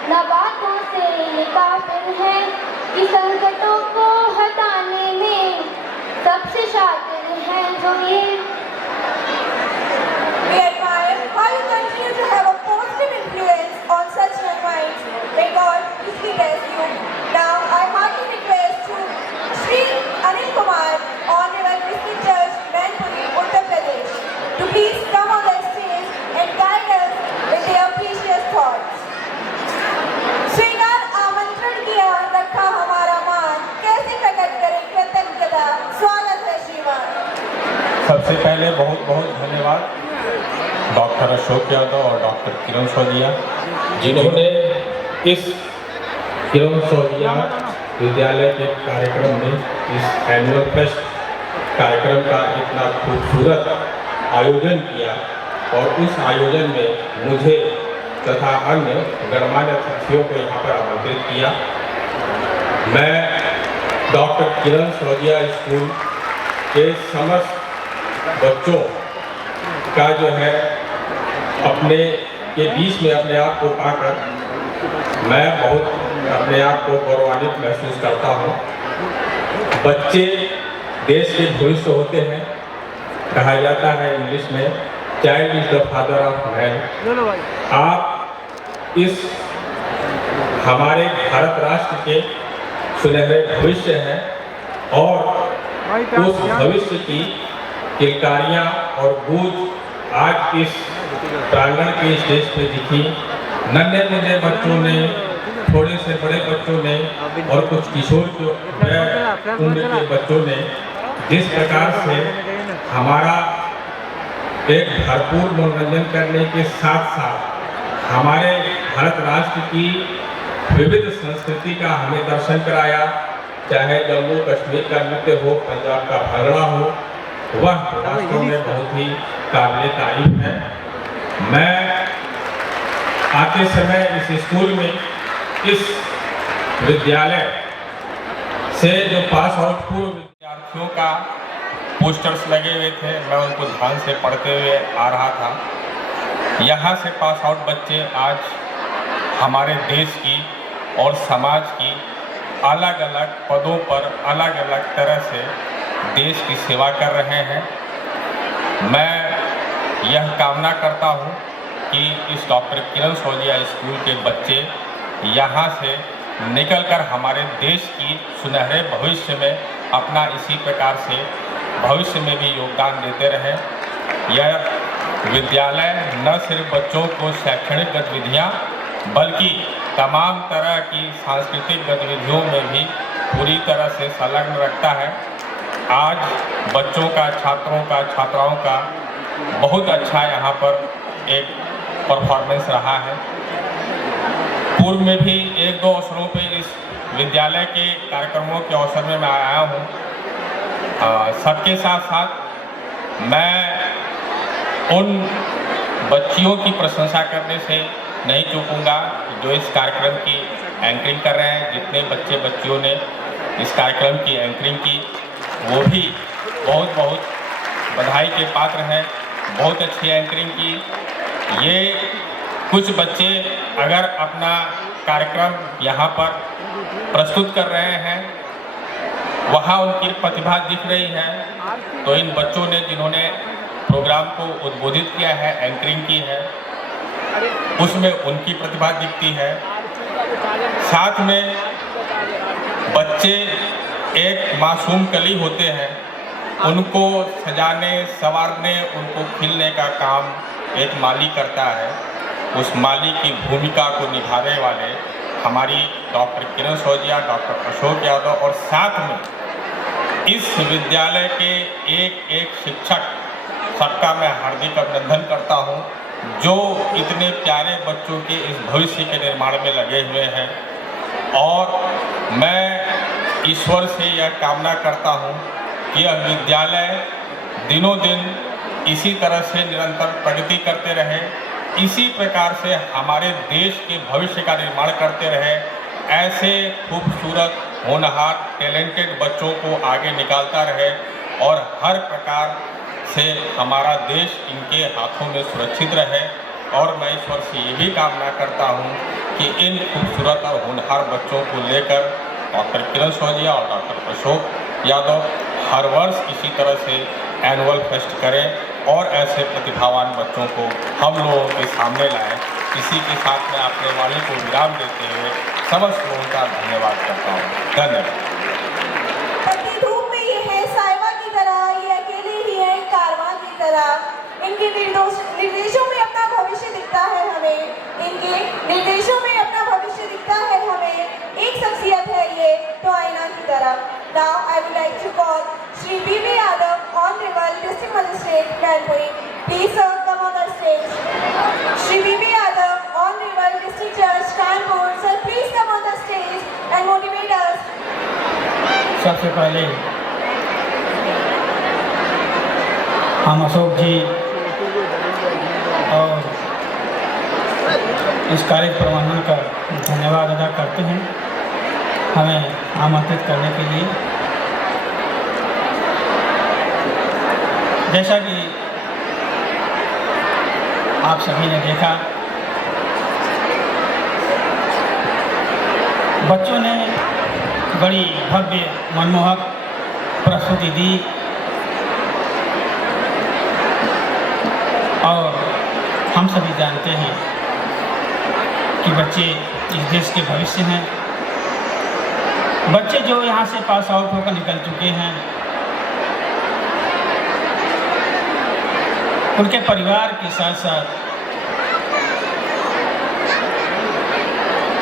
न बातों से ये काफिर है कि संकटों को हटाने में सबसे शातिर हैं जो ये। We admire how you continue to have a positive influence on such young minds. May God richly bless you. Now I heartily request to Shri Anil Kumar, Honorable Christian Church, Mainpuri, Uttar Pradesh, to please come on the stage and guide us with their precious thoughts. स्वीकार आमंत्रण किया रखा हमारा मान, कैसे प्रकट करें कृतज्ञता। स्वागत है श्रीमान। सबसे पहले बहुत बहुत धन्यवाद डॉक्टर अशोक यादव और डॉक्टर किरण सोजिया, जिन्होंने इस किरण सोजिया विद्यालय के कार्यक्रम में इस एनुअल फेस्ट कार्यक्रम का इतना खूबसूरत आयोजन किया और उस आयोजन में मुझे तथा अन्य गणमान्य अतिथियों को यहाँ पर आमंत्रित किया। मैं डॉक्टर किरण सोजिया स्कूल के समस्त बच्चों का जो है अपने के बीच में अपने आप को पाकर मैं बहुत अपने आप को गौरवान्वित महसूस करता हूँ। बच्चे देश के भविष्य होते हैं। कहा जाता है इंग्लिश में, child is the father of man. आप इस हमारे भारत राष्ट्र के सुनहरे भविष्य हैं और उस भविष्य की किलकारियाँ और गूंज आज इस प्रांगण के स्टेज पे दिखी। नन्हे मुन्ने बच्चों ने, थोड़े से बड़े बच्चों ने और कुछ किशोर उम्र के बच्चों ने जिस प्रकार से हमारा एक भरपूर मनोरंजन करने के साथ साथ हमारे भारत राष्ट्र की विविध संस्कृति का हमें दर्शन कराया, चाहे जम्मू कश्मीर का नृत्य हो, पंजाब का भंगड़ा हो, वह वास्तव में बहुत ही काबिल तारीफ है। मैं आते समय इस स्कूल में, इस विद्यालय से जो पास आउट पूर्व विद्यार्थियों का पोस्टर्स लगे हुए थे, मैं उनको ध्यान से पढ़ते हुए आ रहा था। यहाँ से पास आउट बच्चे आज हमारे देश की और समाज की अलग अलग पदों पर अलग अलग तरह से देश की सेवा कर रहे हैं। मैं यह कामना करता हूँ कि इस डॉक्टर किरण सोजिया स्कूल के बच्चे यहाँ से निकलकर हमारे देश की सुनहरे भविष्य में अपना इसी प्रकार से भविष्य में भी योगदान देते रहें। यह विद्यालय न सिर्फ बच्चों को शैक्षणिक गतिविधियाँ बल्कि तमाम तरह की सांस्कृतिक गतिविधियों में भी पूरी तरह से संलग्न रखता है। आज बच्चों का, छात्रों का, छात्राओं का बहुत अच्छा यहाँ पर एक परफॉर्मेंस रहा है। पूर्व में भी एक दो अवसरों पे इस विद्यालय के कार्यक्रमों के अवसर में मैं आया हूँ। सबके साथ साथ मैं उन बच्चियों की प्रशंसा करने से नहीं चूकूंगा जो इस कार्यक्रम की एंकरिंग कर रहे हैं। जितने बच्चे बच्चियों ने इस कार्यक्रम की एंकरिंग की वो भी बहुत बहुत बधाई के पात्र हैं। बहुत अच्छी एंकरिंग की। ये कुछ बच्चे अगर अपना कार्यक्रम यहाँ पर प्रस्तुत कर रहे हैं, वहाँ उनकी प्रतिभा दिख रही है, तो इन बच्चों ने जिन्होंने प्रोग्राम को उद्बोधित किया है, एंकरिंग की है, उसमें उनकी प्रतिभा दिखती है। साथ में बच्चे एक मासूम कली होते हैं, उनको सजाने संवारने, उनको खिलने का काम एक माली करता है। उस माली की भूमिका को निभाने वाले हमारी डॉक्टर किरण सोजिया, डॉक्टर अशोक यादव और साथ में इस विद्यालय के एक एक शिक्षक, सबका मैं हार्दिक अभिनंदन करता हूं। जो इतने प्यारे बच्चों के इस भविष्य के निर्माण में लगे हुए हैं। और मैं ईश्वर से यह कामना करता हूँ कि यह विद्यालय दिनों दिन इसी तरह से निरंतर प्रगति करते रहे, इसी प्रकार से हमारे देश के भविष्य का निर्माण करते रहे, ऐसे खूबसूरत होनहार टैलेंटेड बच्चों को आगे निकालता रहे और हर प्रकार से हमारा देश इनके हाथों में सुरक्षित रहे। और मैं ईश्वर से ये भी कामना करता हूँ कि इन खूबसूरत और होनहार बच्चों को लेकर डॉक्टर किरण सौजिया और डॉक्टर अशोक यादव हर वर्ष इसी तरह से एनुअल फेस्ट करें और ऐसे प्रतिभावान बच्चों को हम लोगों के सामने लाएं। इसी के साथ मैं अपने वाणी को विराम देते हुए समस्त लोगों का धन्यवाद करता हूँ। धन्यवाद। पति धूप में ये है साइवा की तरह, ये अकेले ही है कारवां की तरह। इनके निर्देशों में अपना भविष्य दिखता है हमें, इनके निर्देशों में अपना भविष्य दिखता है हमें। एक शख्सियत है ये तो आईना की तरह। Now I would like to call Shri B.B. Yadav, Honorable District Magistrate, Kanpuri. Please sir, come on the stage. Shri B.B. Yadav, Honorable District Judge, Kanpur. Sir, please come on the stage and motivate us. सबसे पहले हम अशोक जी और इस college प्रबंधन का धन्यवाद अदा करते हैं हमें आमंत्रित करने के लिए। जैसा कि आप सभी ने देखा, बच्चों ने बड़ी भव्य मनमोहक प्रस्तुति दी और हम सभी जानते हैं कि बच्चे इस देश के भविष्य हैं। बच्चे जो यहाँ से पास आउट होकर निकल चुके हैं, उनके परिवार के साथ साथ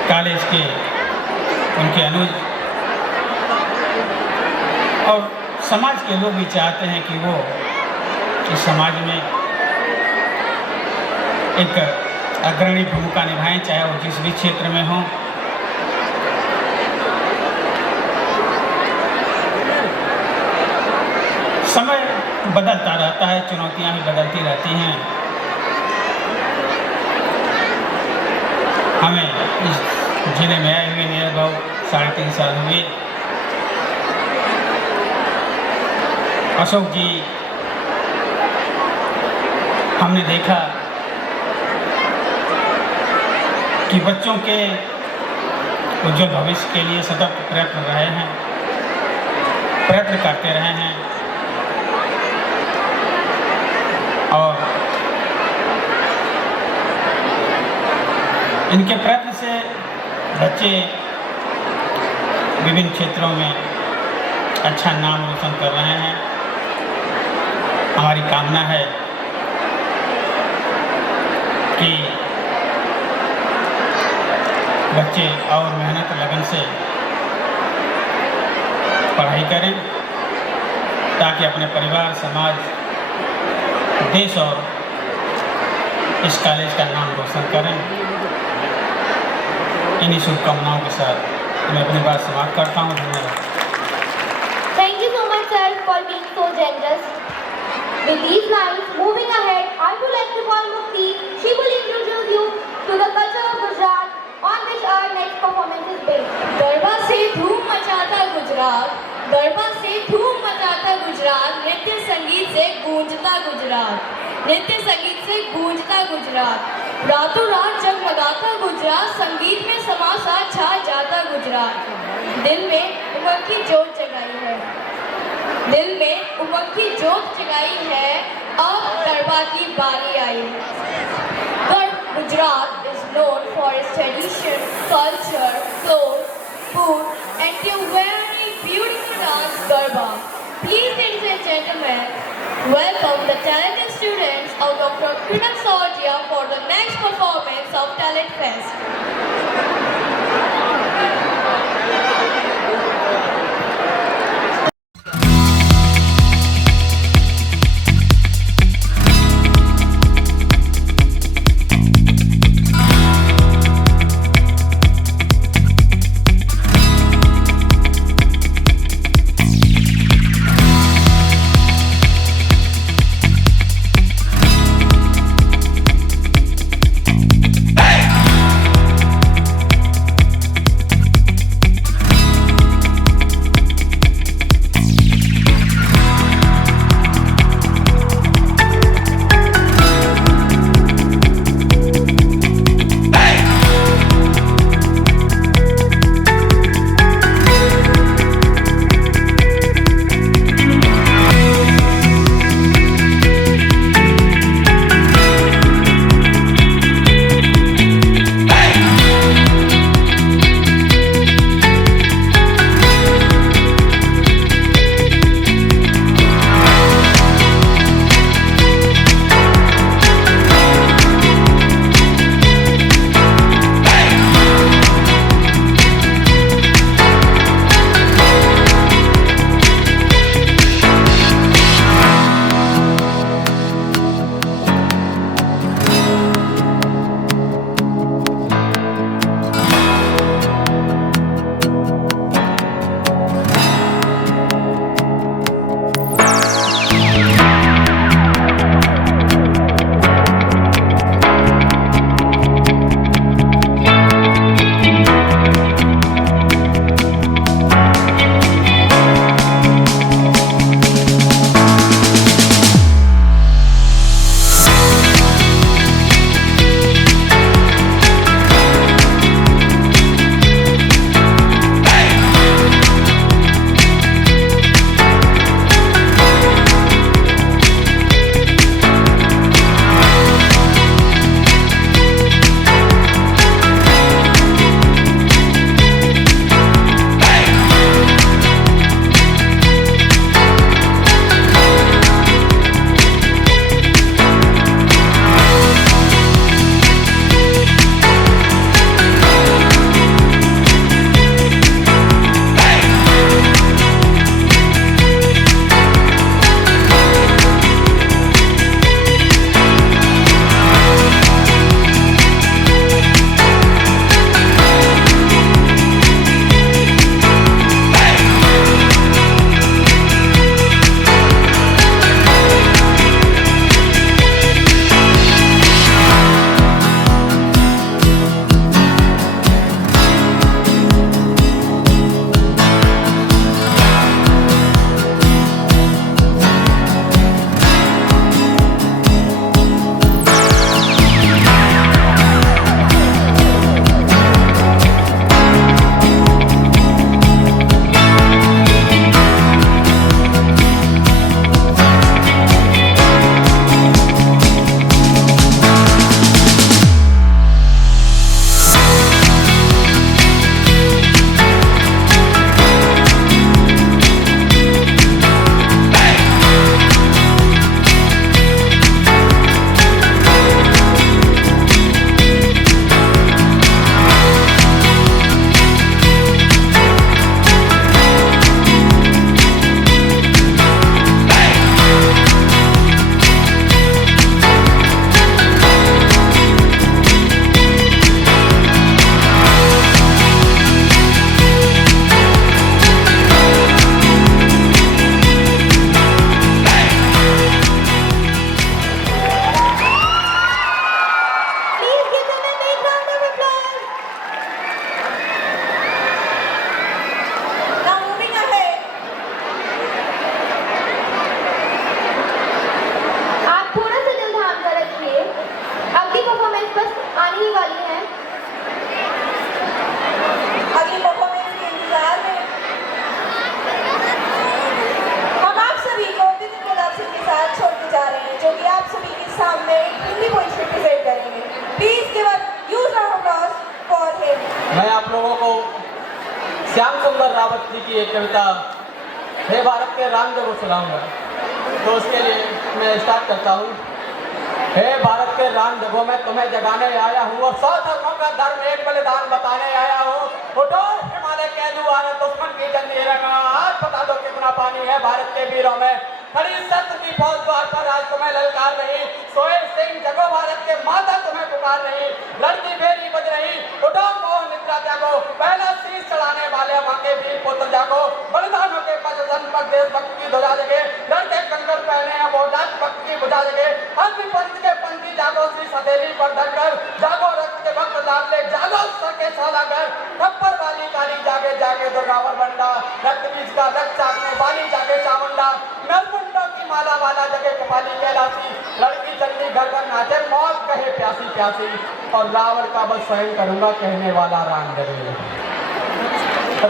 कॉलेज के उनके अनुज और समाज के लोग भी चाहते हैं कि वो इस समाज में एक अग्रणी भूमिका निभाएं, चाहे वो जिस भी क्षेत्र में हों। समय बदलता रहता है, चुनौतियां भी बदलती रहती हैं। हमें इस जिले में आए हुए नियर 3.5 साल हुए। अशोक जी, हमने देखा कि बच्चों के उज्जवल भविष्य के लिए सतत प्रयत्न करते रहे हैं और इनके प्रयत्न से बच्चे विभिन्न क्षेत्रों में अच्छा नाम रोशन कर रहे हैं। हमारी कामना है कि बच्चे और मेहनत लगन से पढ़ाई करें ताकि अपने परिवार, समाज, देश और इस कॉलेज का नाम रोशन करें। इन्हीं शुभकामनाओं के साथ मैं अपनी बात समाप्त करता हूँ। धन्यवाद। Thank you so much, sir, for being so generous. With these lines, moving ahead, I would like to call Mukti. She will introduce you to the culture of Gujarat, on which our next performance is based. Garba से धूम मचाता गुजरात, गरबा से धूम मचाता गुजरात, नृत्य संगीत से गूंजता गुजरात, नृत्य संगीत से गूंजता गुजरात, रातों रात जगमगाता गुजरात, संगीत में समा सा छा जाता गुजरात। दिल में उमंग की जोत जगाई है, दिल में उमंग की जोत जगाई है, अब गरबा की बारी आई है। Gujarat is known for its tradition, culture, clothes, food, and a very beautiful dance, Garba. Please, ladies and gentlemen, welcome the talented students of Dr. Kiran Sawdia for the next performance of Talent Fest. Shyam सुंदर रावत जी की एक कविता हे भारत के राम जब सुनाऊंगा। तो उसके लिए मैं स्टार्ट करता हूँ। हे भारत के राम जगहों में तुम्हें जगाने आया हूँ और 100 धर्मों का धर्म एक बलिदान बताने आया हूँ। उठो हिमालय के दुआरे दुश्मन की जंजीरें का आज बता दो कितना पानी है भारत के वीरों में। खड़ी सत्य की फौज द्वार पर आज तुम्हें ललकार रही, सोए सिंह जगो भारत के माता तुम्हें पुकार रही, लड़की बेरी बज रही, उठो मोह निद्रा त्यागो, पहला शीश चढ़ाने वाले माँ के वीर पुत्र जागो, बलिदानों के पद पर देशभक्त की ध्वजा जगे, लड़के कंकर पहने हैं वो भक्त की बुझा जगे, अग्नि पंथ के पंथी जागो श्री हथेली पर धरकर, जागो रक्त के भक्त लाडले, जागो सर के सालागर, थप्पड़ वाली काली जागे जागे दुर्गावर बंडा, रक्त बीज का रक्त चाटने वाली जागे चामुंडा, नरमुंडों की माला वाला जगे कपाली कैलाशी, लड़की चंडी घर घर नाचे मौत कहे प्यासी प्यासी, और रावण का बल स्वयं करूंगा कहने वाला राम जगे।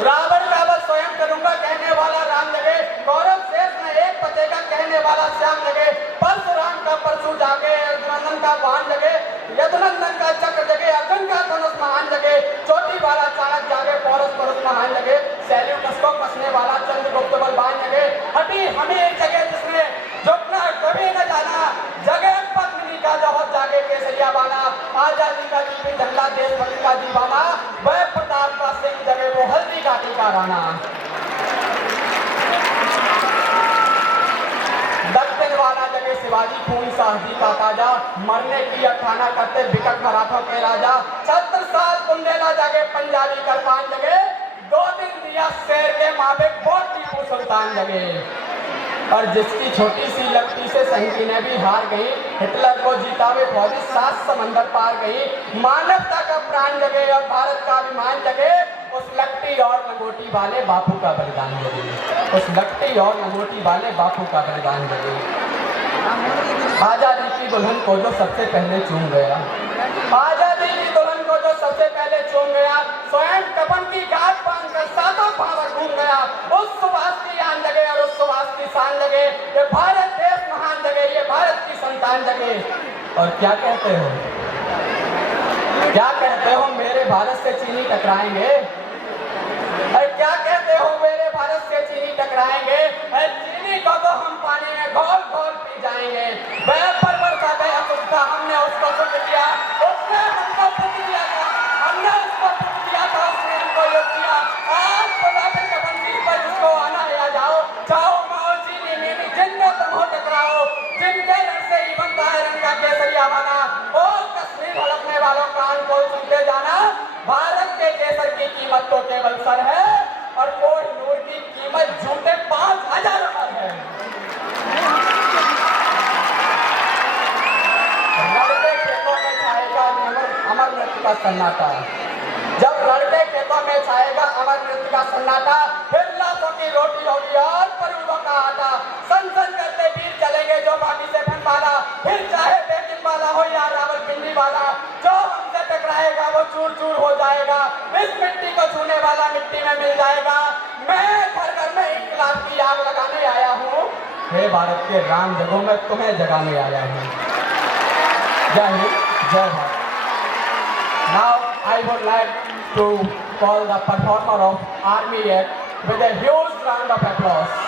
रावण का बल स्वयं करूंगा कहने वाला राम जगे, गौरव शेष में एक बचेगा कहने वाला श्याम जगे, परशुराम का परशु जागे, अर्जुनंदन का वाहन जगे, यदुनंदन का चक्र जगे, अर्जुन का धनुष महान जगे, चोटी वाला चाणक जागे, पौरस परुष महान जगे, शैल्यूकस को कसने वाला चंद्रगुप्त बलवान जगे, हटी हमीर जगे जिसने झुकना कभी न जाना, जगे पद्मिनी का जौहर जागे केसरिया बाना, आजादी का दीपी झंडा देशभक्ति का दीवाना, वह प्रताप का सिंह जगे वो हल्दी घाटी का राणा। दक्षिण वाला जगे शिवाजी खून साहसी का ताजा, मरने की अखाना करते बिकट मराठों के राजा, 70 साल बुंदेला जागे पंजाबी करपान जगे, 2 दिन दिया शेर के मावे बहुत टीपू सुल्तान जगे, और जिसकी छोटी सी लपटी से संगी ने भी हार गई, हिटलर को जीता हुए फौजी 7 समंदर पार गई, मानवता का प्राण जगे और भारत का अभिमान जगे, उस लकटी और लंगोटी वाले बापू का बलिदान जगे, उस लकटी और लंगोटी वाले बापू का बलिदान जगे। आजादी की दुल्हन को जो सबसे पहले चूम गया, आजादी की दुल्हन को जो सबसे पहले चूम गया, स्वयं कफन की गांठ बांधकर सातों पावर घूम गया, उस सुभाष की आन जगे और उस सुभाष की शान जगे, ये भारत देश महान जगे, ये भारत की संतान जगे। और क्या कहते हो, क्या कहते हो मेरे भारत से चीनी टकराएंगे, अरे क्या कहते हो मेरे भारत से चीनी टकराएंगे, चीनी को तो हम पानी में घोल घोल पी जाएंगे, वह पर बरसा गया कुछ था हमने उसको सुख दिया, उसने हमको पुत दिया था, हमने उसको पुत दिया था, उसने हमको युद्ध किया, आज बुढ़ापे के बंदी पर जिसको आना या जाओ, चाहो माओ चीनी मीनी जिनमें तुम हो टकराओ, जिनके रण से ही बनता है रंग का केसरिया बना, और कश्मीर हड़पने वालों कान को सुनते जाना, भारत के केसर की कीमत तो केवल सर है और कोहिनूर की कीमत झूठे 5000 है। लड़के खेतों में छाएगा अमर नृत्य का सन्नाटा, जब लड़के खेतों में छाएगा अमर नृत्य का सन्नाटा, फिर लाशों की रोटी होगी और परिवारों का आटा, सन करते वीर चलेंगे जो बाकी से फन वाला, फिर चाहे बेकिन वाला हो या रावलपिंडी वाला, जो हमसे टकराएगा वो चूर चूर हो जाएगा, इस मिट्टी को छूने वाला मिट्टी में मिल जाएगा, मैं घर घर में इंकलाब की आग लगाने आया हूँ, हे भारत के राम जगहों में तुम्हें जगाने आया हूँ। जय हिंद, जय Bharat. Now I would like to call the performer of Army Act with a huge round of applause.